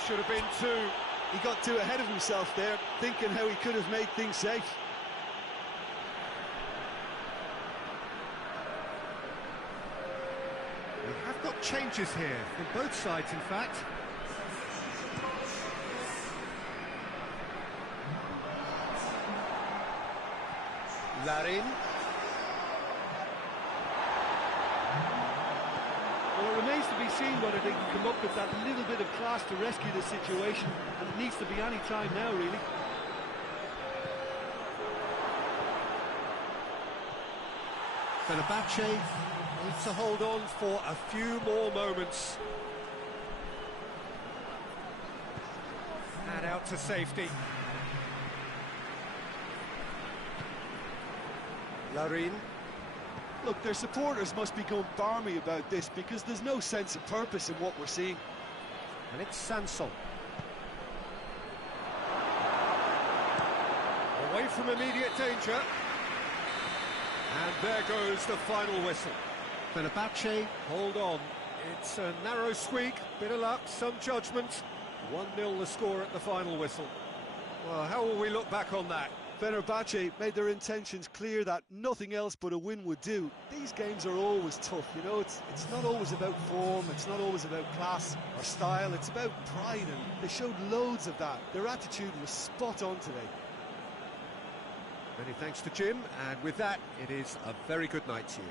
Should have been two. He got too ahead of himself there, thinking how he could have made things safe. We have got changes here, from both sides in fact. Larin. Well, it remains to be seen whether they can come up with that little bit of class to rescue the situation, and it needs to be any time now, really. Fenerbahçe needs to hold on for a few more moments. And out to safety. Larin. Look, their supporters must be going barmy about this because there's no sense of purpose in what we're seeing. And it's Sanson. Away from immediate danger. And there goes the final whistle. Fenerbahçe, hold on. It's a narrow squeak, bit of luck, some judgment. 1-0 the score at the final whistle. Well, how will we look back on that? Fenerbahçe made their intentions clear that nothing else but a win would do. These games are always tough, you know, it's not always about form, it's not always about class or style, it's about pride, and they showed loads of that. Their attitude was spot on today. Many thanks to Jim, and with that, it is a very good night to you.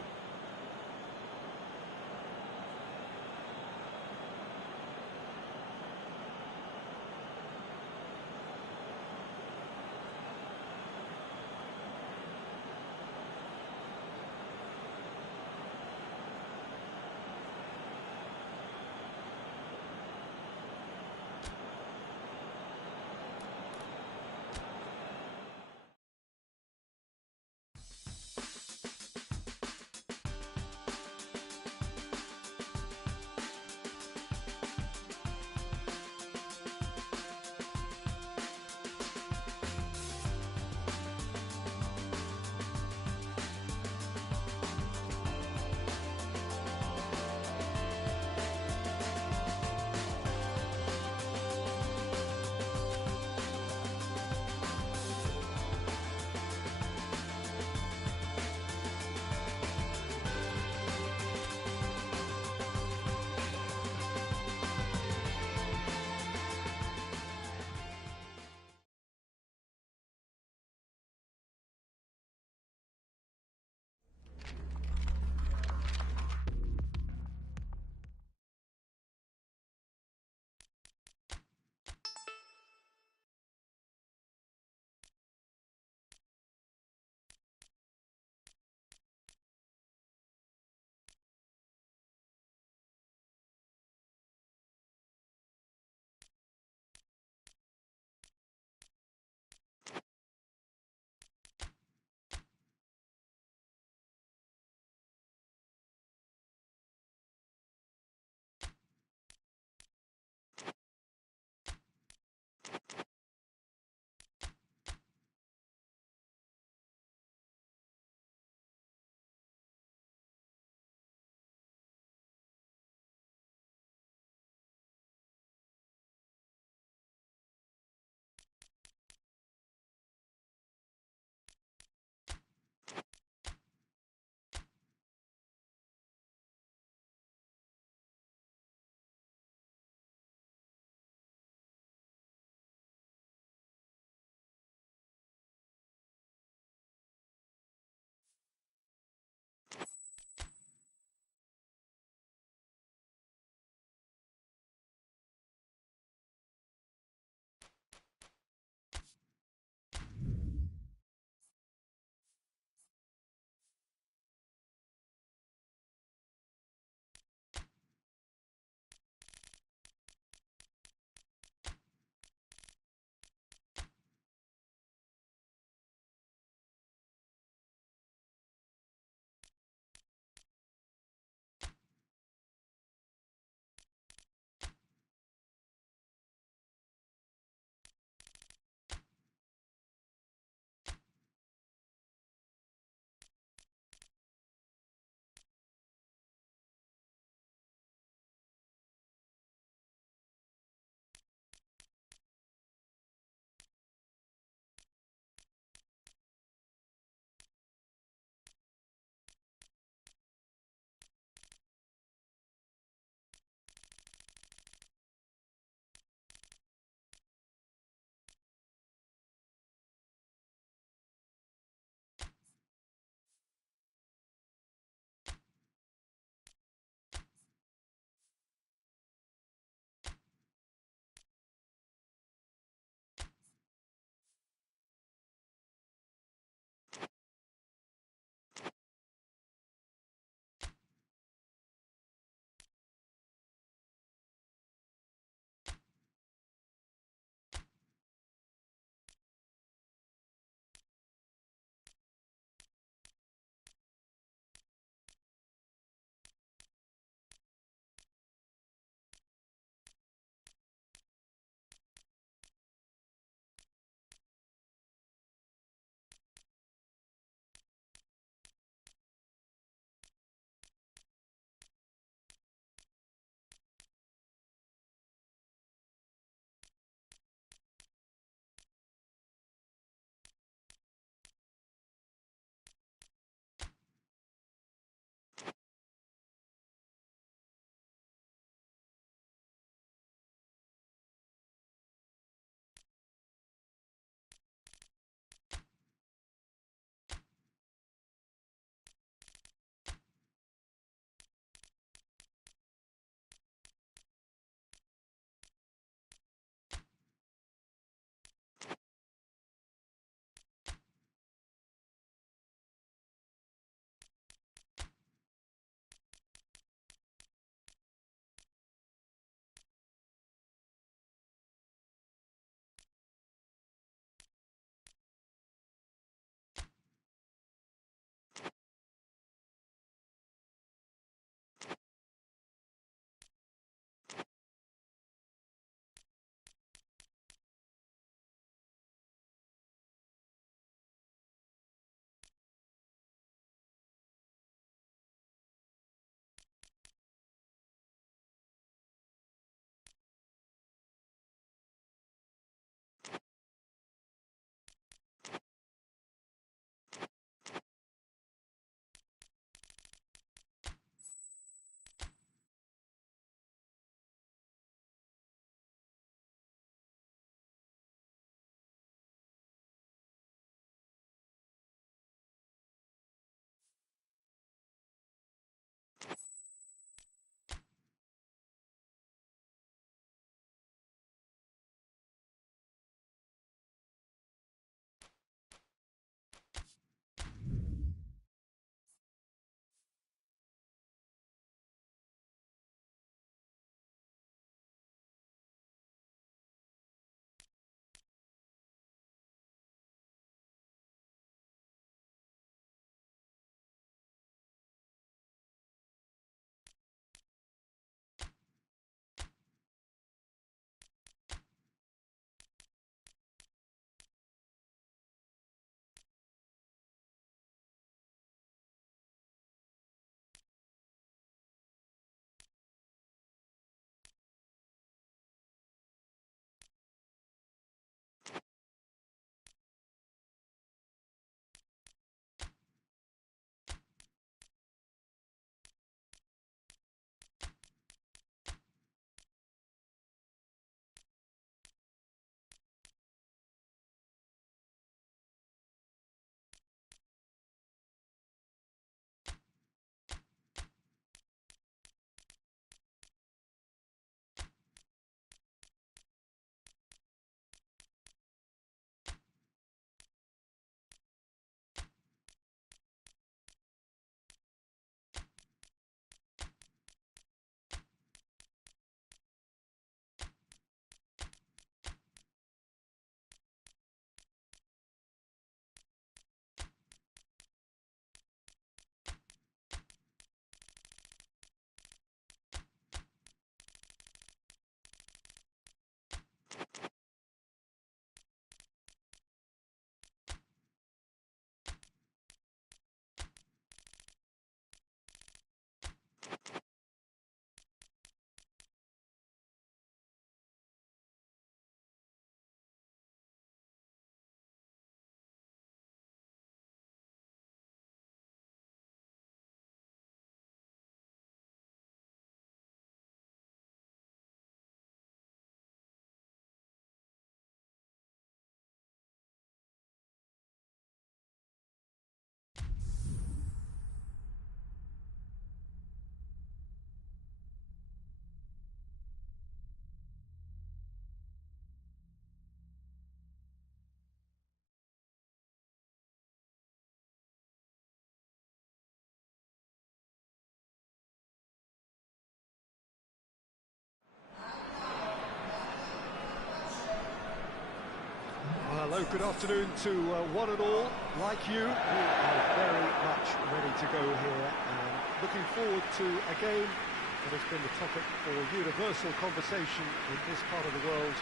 good afternoon to one and all. Like you, we are very much ready to go here and looking forward to a game that has been the topic for universal conversation in this part of the world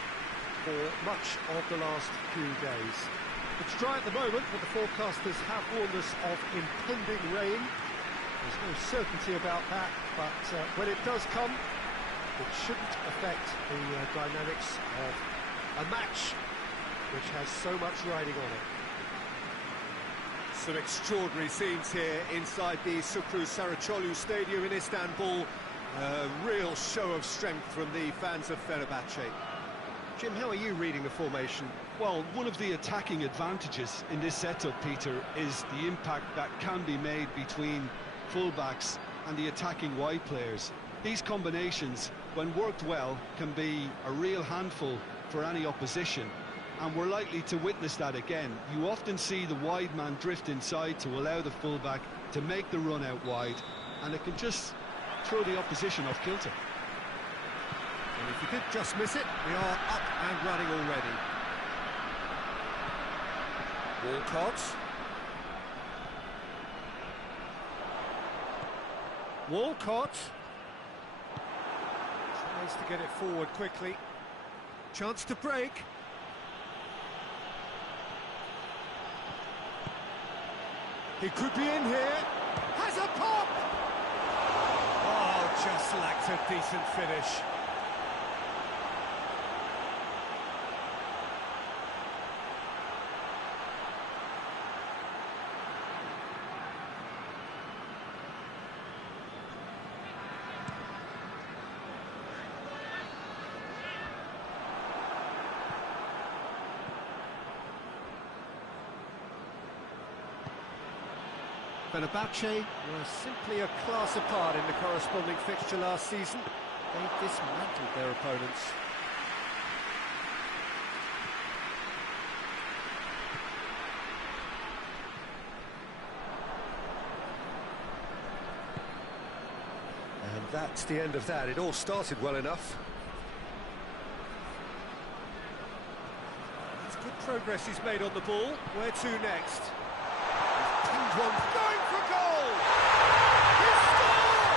for much of the last few days. It's dry at the moment, but the forecasters have warned us of impending rain. There's no certainty about that, but when it does come, it shouldn't affect the dynamics of a match which has so much riding on it. Some extraordinary scenes here inside the Sukru Saraçoğlu Stadium in Istanbul. A real show of strength from the fans of Fenerbahçe. Jim, how are you reading the formation? Well, one of the attacking advantages in this setup, Peter, is the impact that can be made between fullbacks and the attacking wide players. These combinations, when worked well, can be a real handful for any opposition, and we're likely to witness that again. You often see the wide man drift inside to allow the fullback to make the run out wide, and it can just throw the opposition off kilter. And if you did just miss it, we are up and running already. Walcott. Walcott tries to get it forward quickly. Chance to break. He could be in here. Has a pop! Oh, just lacked a decent finish. Fenerbahçe were simply a class apart in the corresponding fixture last season. They dismantled their opponents. And that's the end of that. It all started well enough. It's good progress he's made on the ball. Where to next? Pinged one, going for goal! He scored!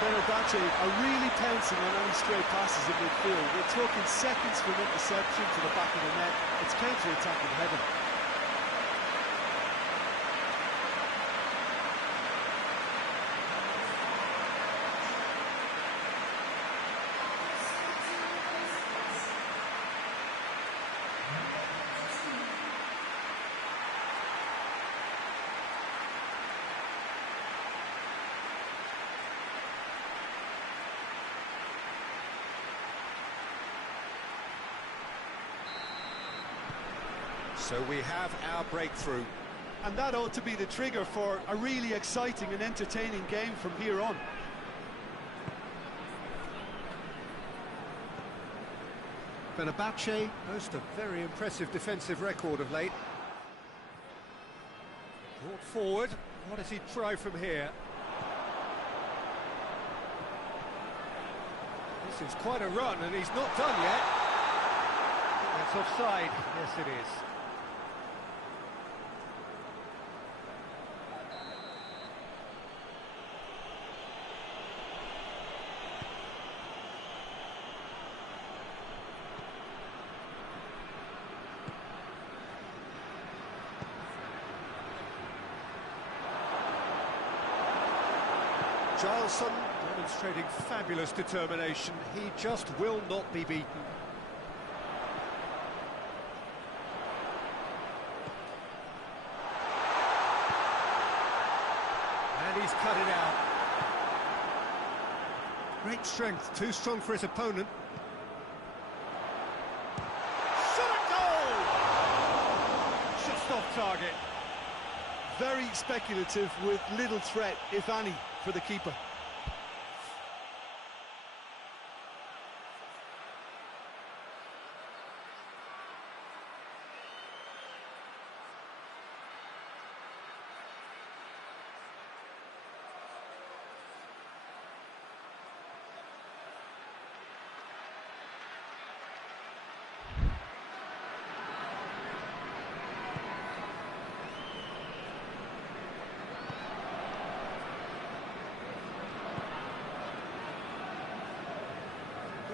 Fenerbahçe are really pouncing on any stray passes in midfield. We're talking seconds from interception to the back of the net. It's counter-attacking heaven. So we have our breakthrough. And that ought to be the trigger for a really exciting and entertaining game from here on. Fenerbahçe boast a very impressive defensive record of late. Brought forward. What does he try from here? This is quite a run, and he's not done yet. That's offside. Yes, it is. Giles demonstrating fabulous determination. He just will not be beaten. And he's cut it out. Great strength, too strong for his opponent. Shot at goal! Just off target. Very speculative with little threat, if any, for the keeper.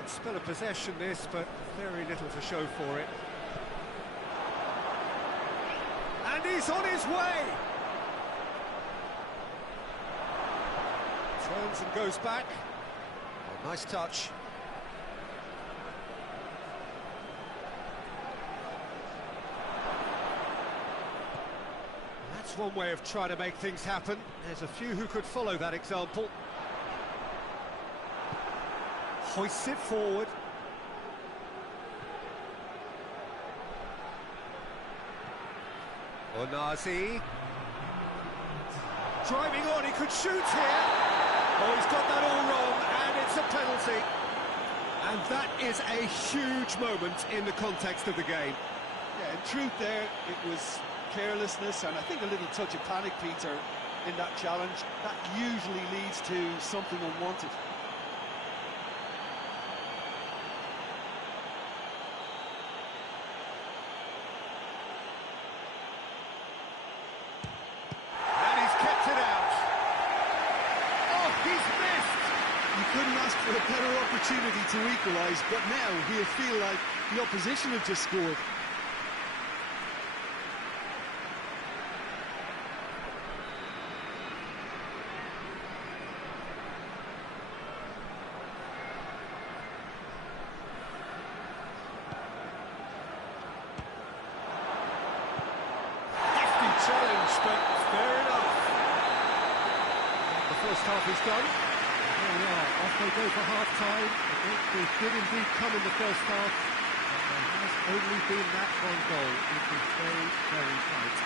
Spell of possession this, but very little to show for it. And he's on his way! Turns and goes back. Oh, nice touch. That's one way of trying to make things happen. There's a few who could follow that example. Hoists it forward. Onazi. Driving on, he could shoot here. Oh, he's got that all wrong, and it's a penalty. And that is a huge moment in the context of the game. Yeah, in truth there, it was carelessness and I think a little touch of panic, Peter, in that challenge. That usually leads to something unwanted. And he's kept it out. Oh, he's missed! You couldn't ask for a better opportunity to equalise, but now he'll feel like the opposition have just scored. Challenge, but fair enough. The first half is done. There we are, off they go for half-time. They did indeed come in the first half, but there has only been that one goal. It was very, very tight.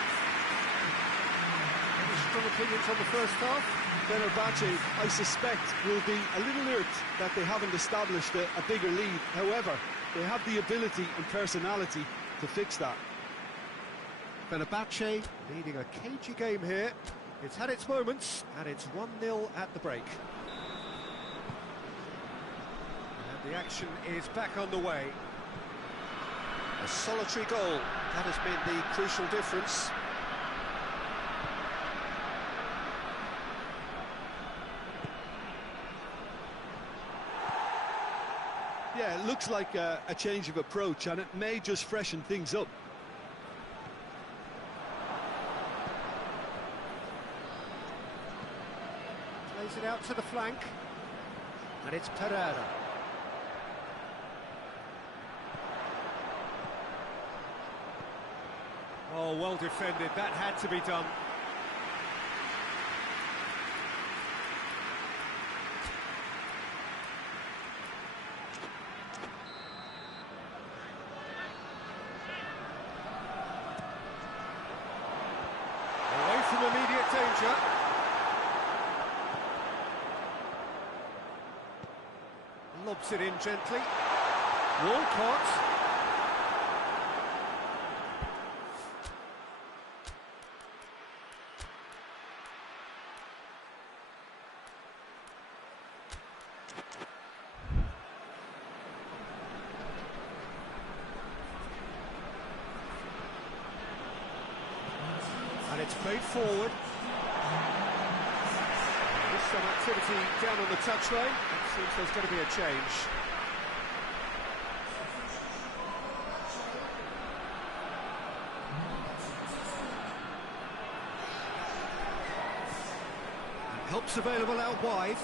Any strong opinions on the first half? Fenerbahçe, I suspect, will be a little irked that they haven't established a bigger lead. However, they have the ability and personality to fix that. Fenerbahçe leading a cagey game here. It's had its moments, and it's 1-0 at the break. And the action is back on the way. A solitary goal, that has been the crucial difference. Yeah, it looks like a change of approach, and it may just freshen things up. Plays it out to the flank, and it's Pereira. Oh, well defended, that had to be done. Away from immediate danger. Lobs it in gently. Walcott. And it's played forward. There's some activity down on the touchline. It seems there's going to be a change. Help's available out wide.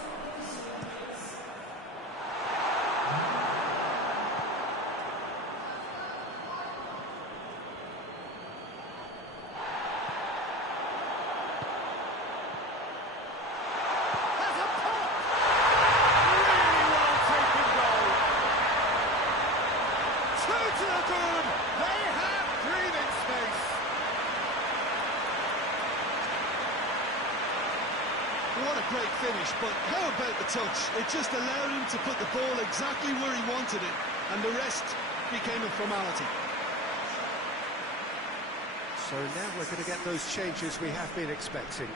What a great finish, but how about the touch? It just allowed him to put the ball exactly where he wanted it, and the rest became a formality. So now we're going to get those changes we have been expecting.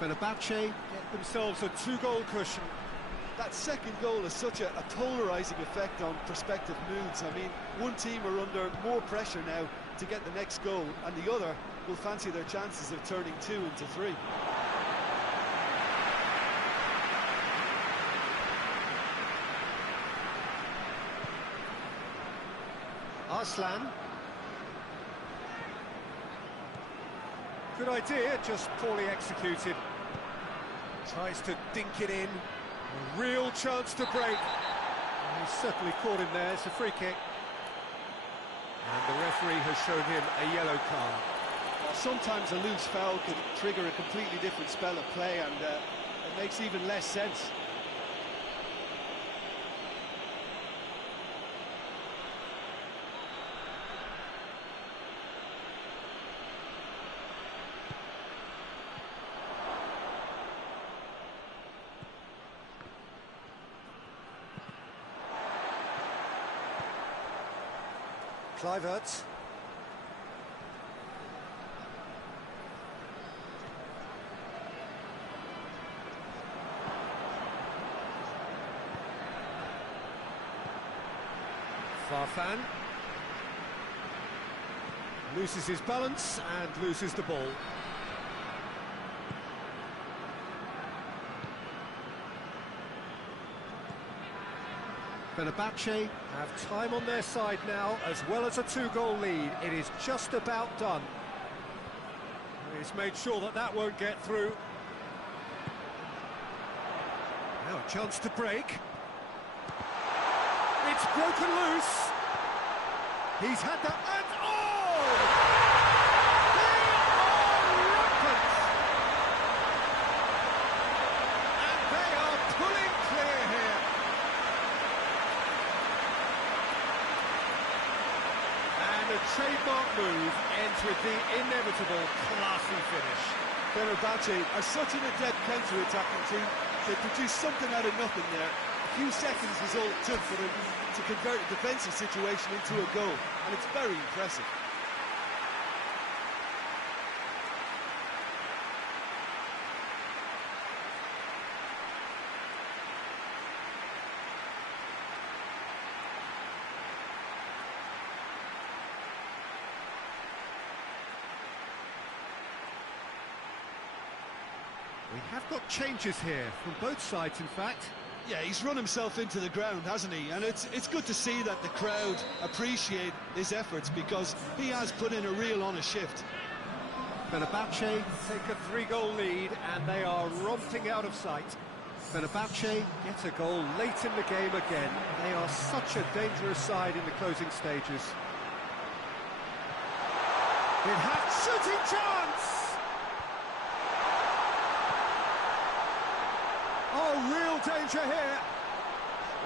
Fenerbahçe get themselves a 2-goal cushion. That second goal has such a polarising effect on prospective moods. I mean, one team are under more pressure now to get the next goal, and the other will fancy their chances of turning 2 into 3. Arslan. Good idea, just poorly executed. Tries to dink it in. A real chance to break. And he's certainly caught him there. It's a free kick. And the referee has shown him a yellow card. Sometimes a loose foul can trigger a completely different spell of play, and it makes even less sense. Kluivert. Farfan. Loses his balance and loses the ball. Fenerbahçe have time on their side now, as well as a two-goal lead. It is just about done. He's made sure that that won't get through. Now a chance to break. It's broken loose. He's had that, and oh! They are rampant! And they are pulling clear here. And the trademark move ends with the inevitable classy finish. Fenerbahçe are such an adept counter-attacking team. They produced something out of nothing there. A few seconds was all it took for them to convert a defensive situation into a goal, and it's very impressive. We have got changes here from both sides, in fact. Yeah, he's run himself into the ground, hasn't he? And it's good to see that the crowd appreciate his efforts, because he has put in a real honest shift. Fenerbahçe take a three-goal lead, and they are romping out of sight. Fenerbahçe get a goal late in the game again. They are such a dangerous side in the closing stages. It has shooting chance! Oh, real danger here.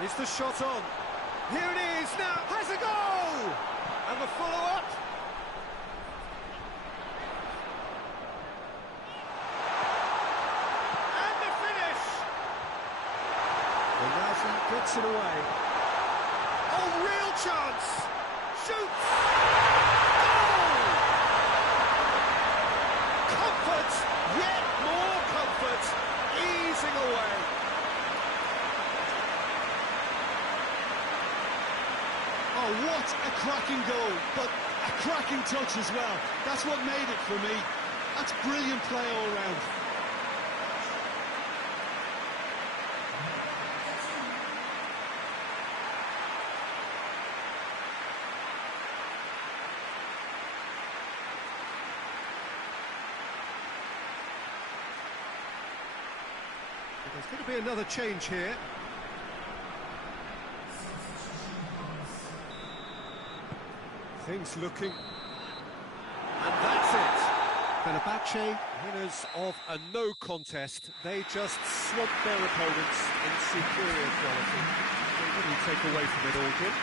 Is the shot on? Here it is now. Has a goal! And the follow-up. And the finish. And Nelson gets it away. Oh, real chance. Shoots. Goal! Comfort. Yet more comfort. Easing away. Oh, what a cracking goal, but a cracking touch as well. That's what made it for me. That's brilliant play all round. There's going to be another change here. Things looking... And that's it! Fenerbahçe, winners of a no contest. They just swamped their opponents in superior quality. What do you take away from it all, Jim?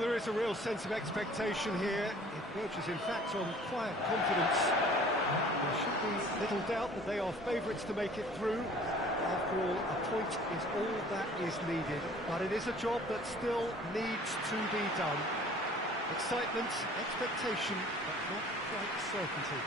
Well, there is a real sense of expectation here. It verges, in fact, on quiet confidence. There should be little doubt that they are favourites to make it through. After all, a point is all that is needed. But it is a job that still needs to be done. Excitement, expectation, but not quite certainty.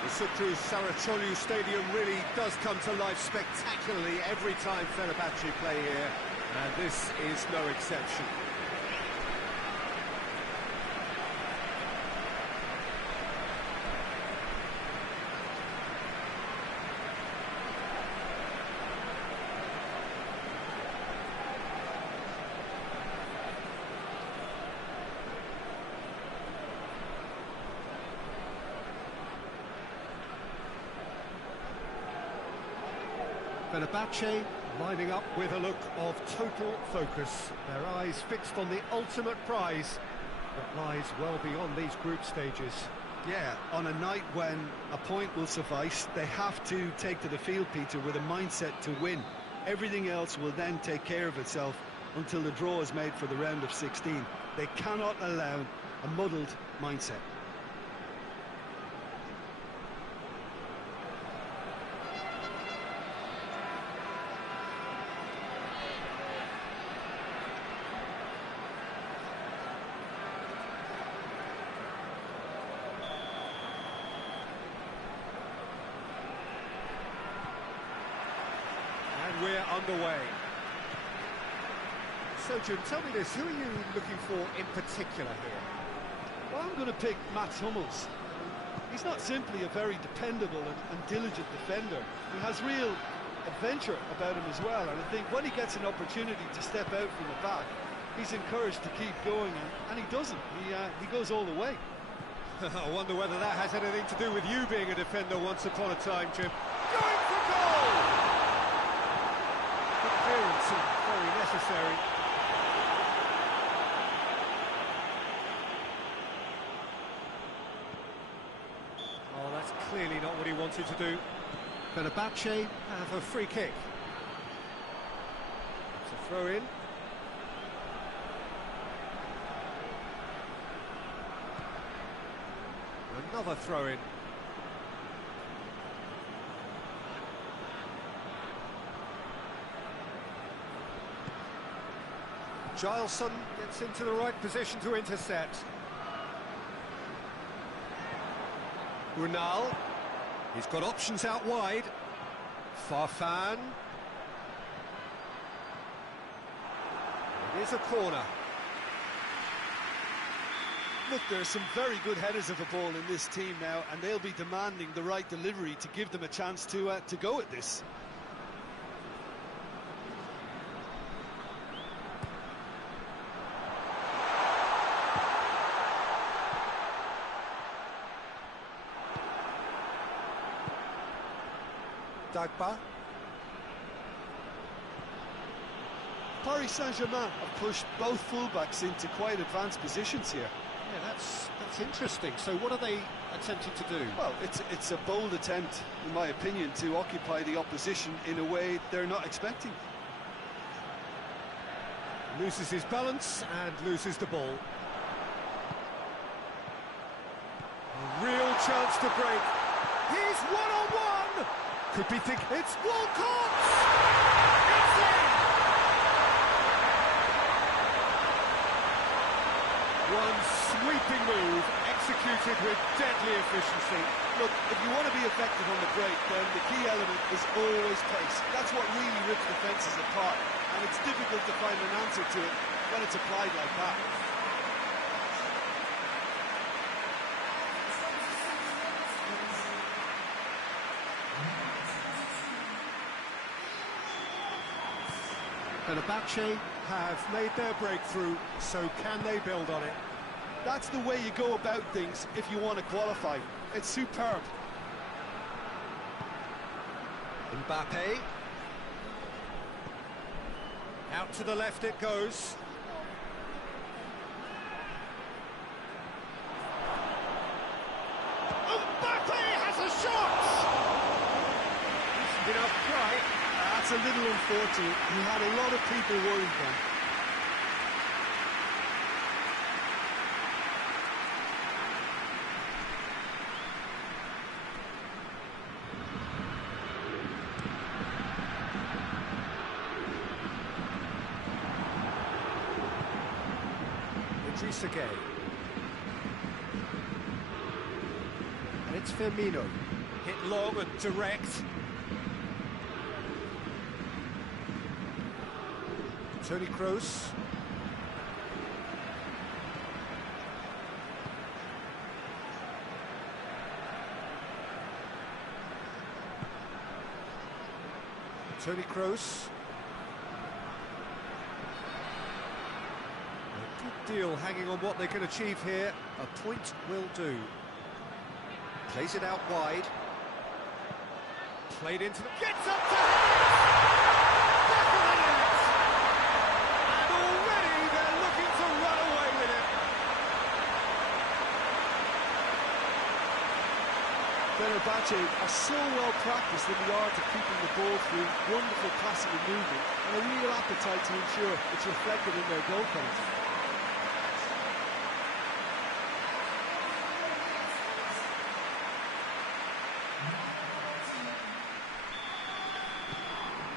The Sucru Saracoğlu Stadium really does come to life spectacularly every time Fenerbahçe play here, and this is no exception. Fenerbahçe lining up with a look of total focus, their eyes fixed on the ultimate prize that lies well beyond these group stages. Yeah, on a night when a point will suffice, they have to take to the field, Peter, with a mindset to win. Everything else will then take care of itself until the draw is made for the round of 16. They cannot allow a muddled mindset. We're underway. So, Jim, tell me this, who are you looking for in particular here? Well, I'm going to pick Mats Hummels. He's not simply a very dependable and diligent defender. He has real adventure about him as well, and I think when he gets an opportunity to step out from the back, he's encouraged to keep going, and he doesn't. He goes all the way. I wonder whether that has anything to do with you being a defender once upon a time, Jim. Going for goal! Clearance and very necessary. Oh, that's clearly not what he wanted to do. Fenerbahçe have a free kick. It's a throw in. Another throw in. Gileson gets into the right position to intercept. Runal, he's got options out wide. Farfan. It is a corner. Look, there are some very good headers of a ball in this team now, and they'll be demanding the right delivery to give them a chance to go at this. Dagba. Paris Saint-Germain have pushed both fullbacks into quite advanced positions here. Yeah, that's interesting. So what are they attempting to do? Well, it's a bold attempt, in my opinion, to occupy the opposition in a way they're not expecting. Loses his balance and loses the ball. A real chance to break. He's one-on-one! Could be thinking, it's Walcott! It's in! One sweeping move, executed with deadly efficiency. Look, if you want to be effective on the break, then the key element is always pace. That's what really rips defences apart, and it's difficult to find an answer to it when it's applied like that. Fenerbahçe have made their breakthrough, so can they build on it? That's the way you go about things if you want to qualify. It's superb. Mbappe. Out to the left it goes. Mbappe has a shot! Decent enough try. That's That's a little unfortunate. He had a lot of people worried then. Again. And it's Firmino. Hit long and direct. Toni Kroos. Toni Kroos. Deal hanging on what they can achieve here. A point will do. Plays it out wide. Played into the... Gets up to hit! Back of the net! And already they're looking to run away with it. Fenerbahçe are so well practiced in the art of keeping the ball through, wonderful passing and movement, and a real appetite to ensure it's reflected in their goal count.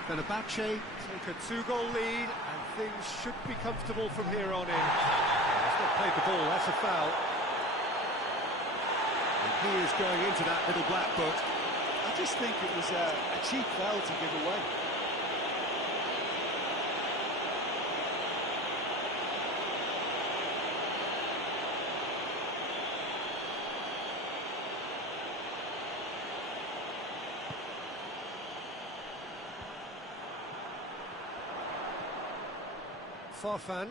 Fenerbahçe take a two-goal lead, and things should be comfortable from here on in. He's not played the ball, that's a foul. And he is going into that little black book. I just think it was a cheap foul to give away. Farfan.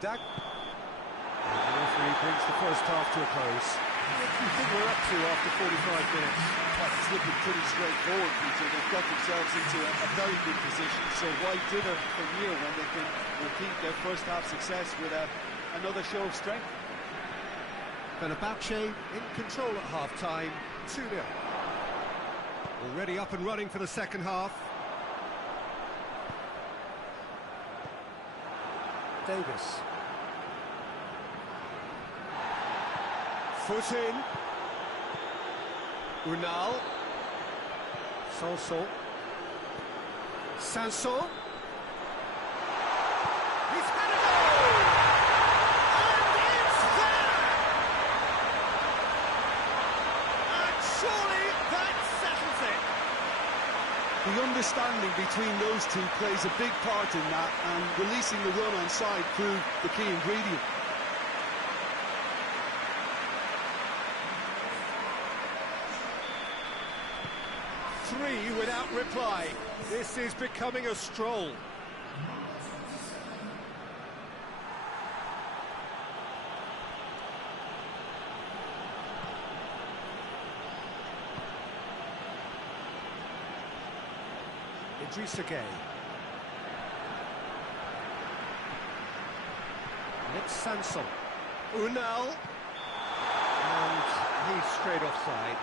Dag. And the referee brings the first half to a close. What do you think we're up to after 45 minutes? Well, it's looking pretty straightforward, Peter. They've got themselves into a very good position, so why dither from here when they can repeat their first half success with another show of strength? Fenerbahçe in control at half-time, 2-0. Already up and running for the second half. Davis. Foot in. Unal. Sanson. Sanson. He's had a goal! And it's there! And surely that settles it. The understanding between those two plays a big part in that, and releasing the run on side proved the key ingredient. Three without reply. This is becoming a stroll. Again. And it's Sanson. Unal. And he's straight offside.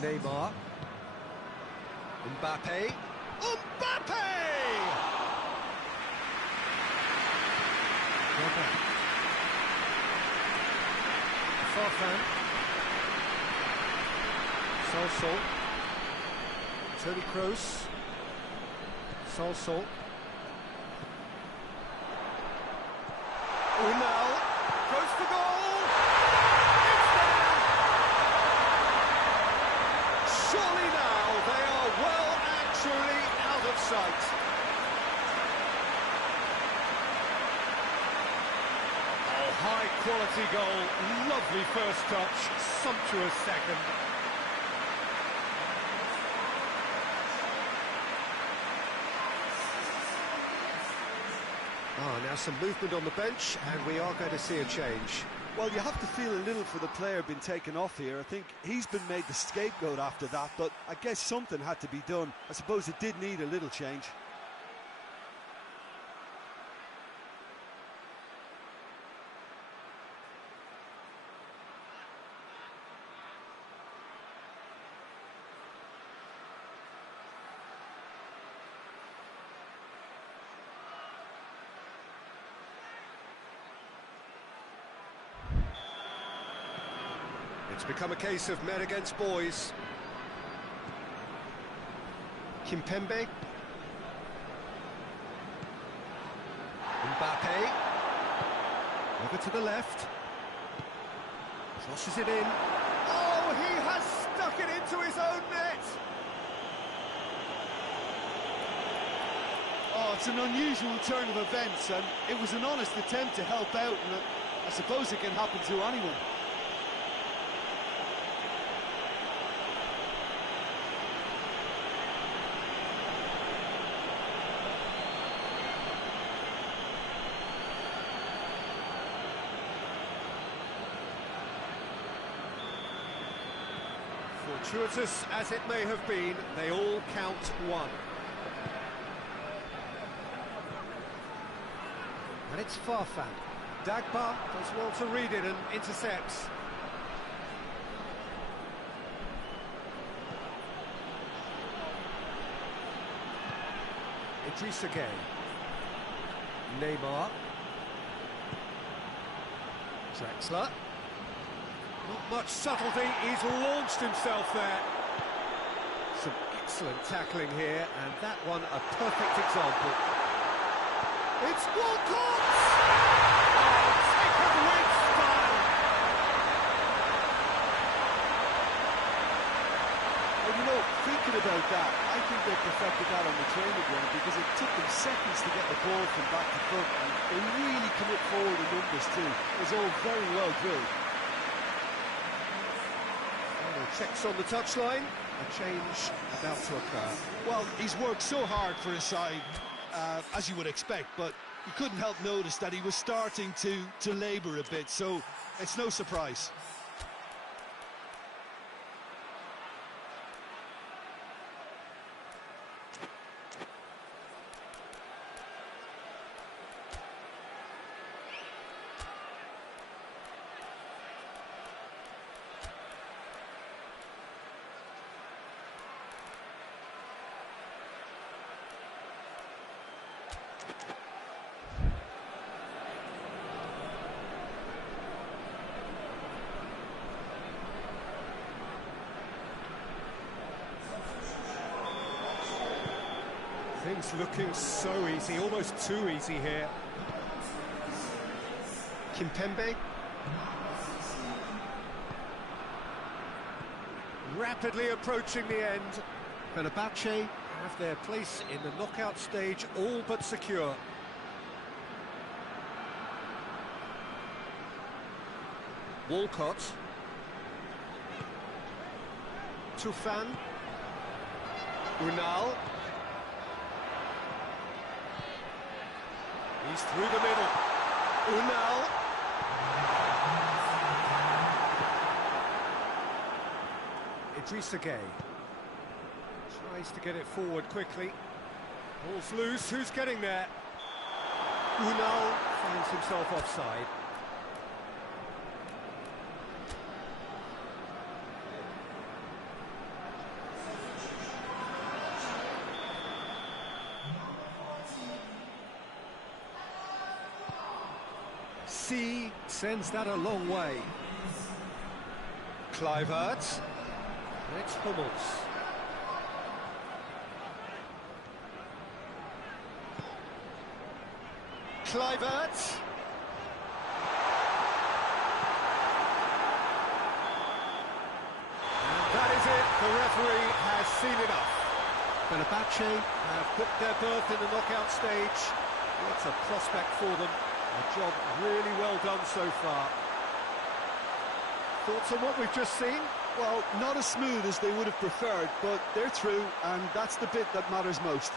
Neymar. Mbappe. Mbappe! Farfan. Sanson. Toni Kroos. Sanson. Unal. Goes for goal! It's there! Surely now they are well and truly out of sight. High-quality goal, lovely first touch, sumptuous second. Now some movement on the bench, and we are going to see a change. Well, you have to feel a little for the player being taken off here. I think he's been made the scapegoat after that, but I guess something had to be done. I suppose it did need a little change. It's become a case of men against boys. Kimpembe. Mbappe. Over to the left. Crosses it in. Oh, he has stuck it into his own net! Oh, it's an unusual turn of events, and it was an honest attempt to help out, and I suppose it can happen to anyone. Fortuitous as it may have been, they all count one. And it's Farfan. Dagba does well to read it and intercepts. Idrissa Gueye. Neymar. Drexler. Not much subtlety, he's launched himself there. Some excellent tackling here, and that one a perfect example. It's Walcott! Oh, taken with style! Well, you know, thinking about that, I think they perfected that on the training ground because it took them seconds to get the ball from back to front, and they really commit forward in numbers too. It was all very well drilled. Checks on the touchline, a change about to occur. Well, he's worked so hard for his side, as you would expect, but you couldn't help notice that he was starting to labour a bit, so it's no surprise. Things looking so easy, almost too easy here. Kimpembe. Rapidly approaching the end. Fenerbahçe have their place in the knockout stage all but secure. Walcott. Tufan. Unal. He's through the middle. Unal. Idrissa Gueye. Tries to get it forward quickly. Ball's loose. Who's getting there? Unal finds himself offside. C sends that a long way. Kluivert. It's Hummels. Kluivert. And that is it. The referee has seen enough. Fenerbahçe have booked their berth in the knockout stage. What a prospect for them. A job really well done so far. Thoughts on what we've just seen? Well, not as smooth as they would have preferred, but they're through, and that's the bit that matters most.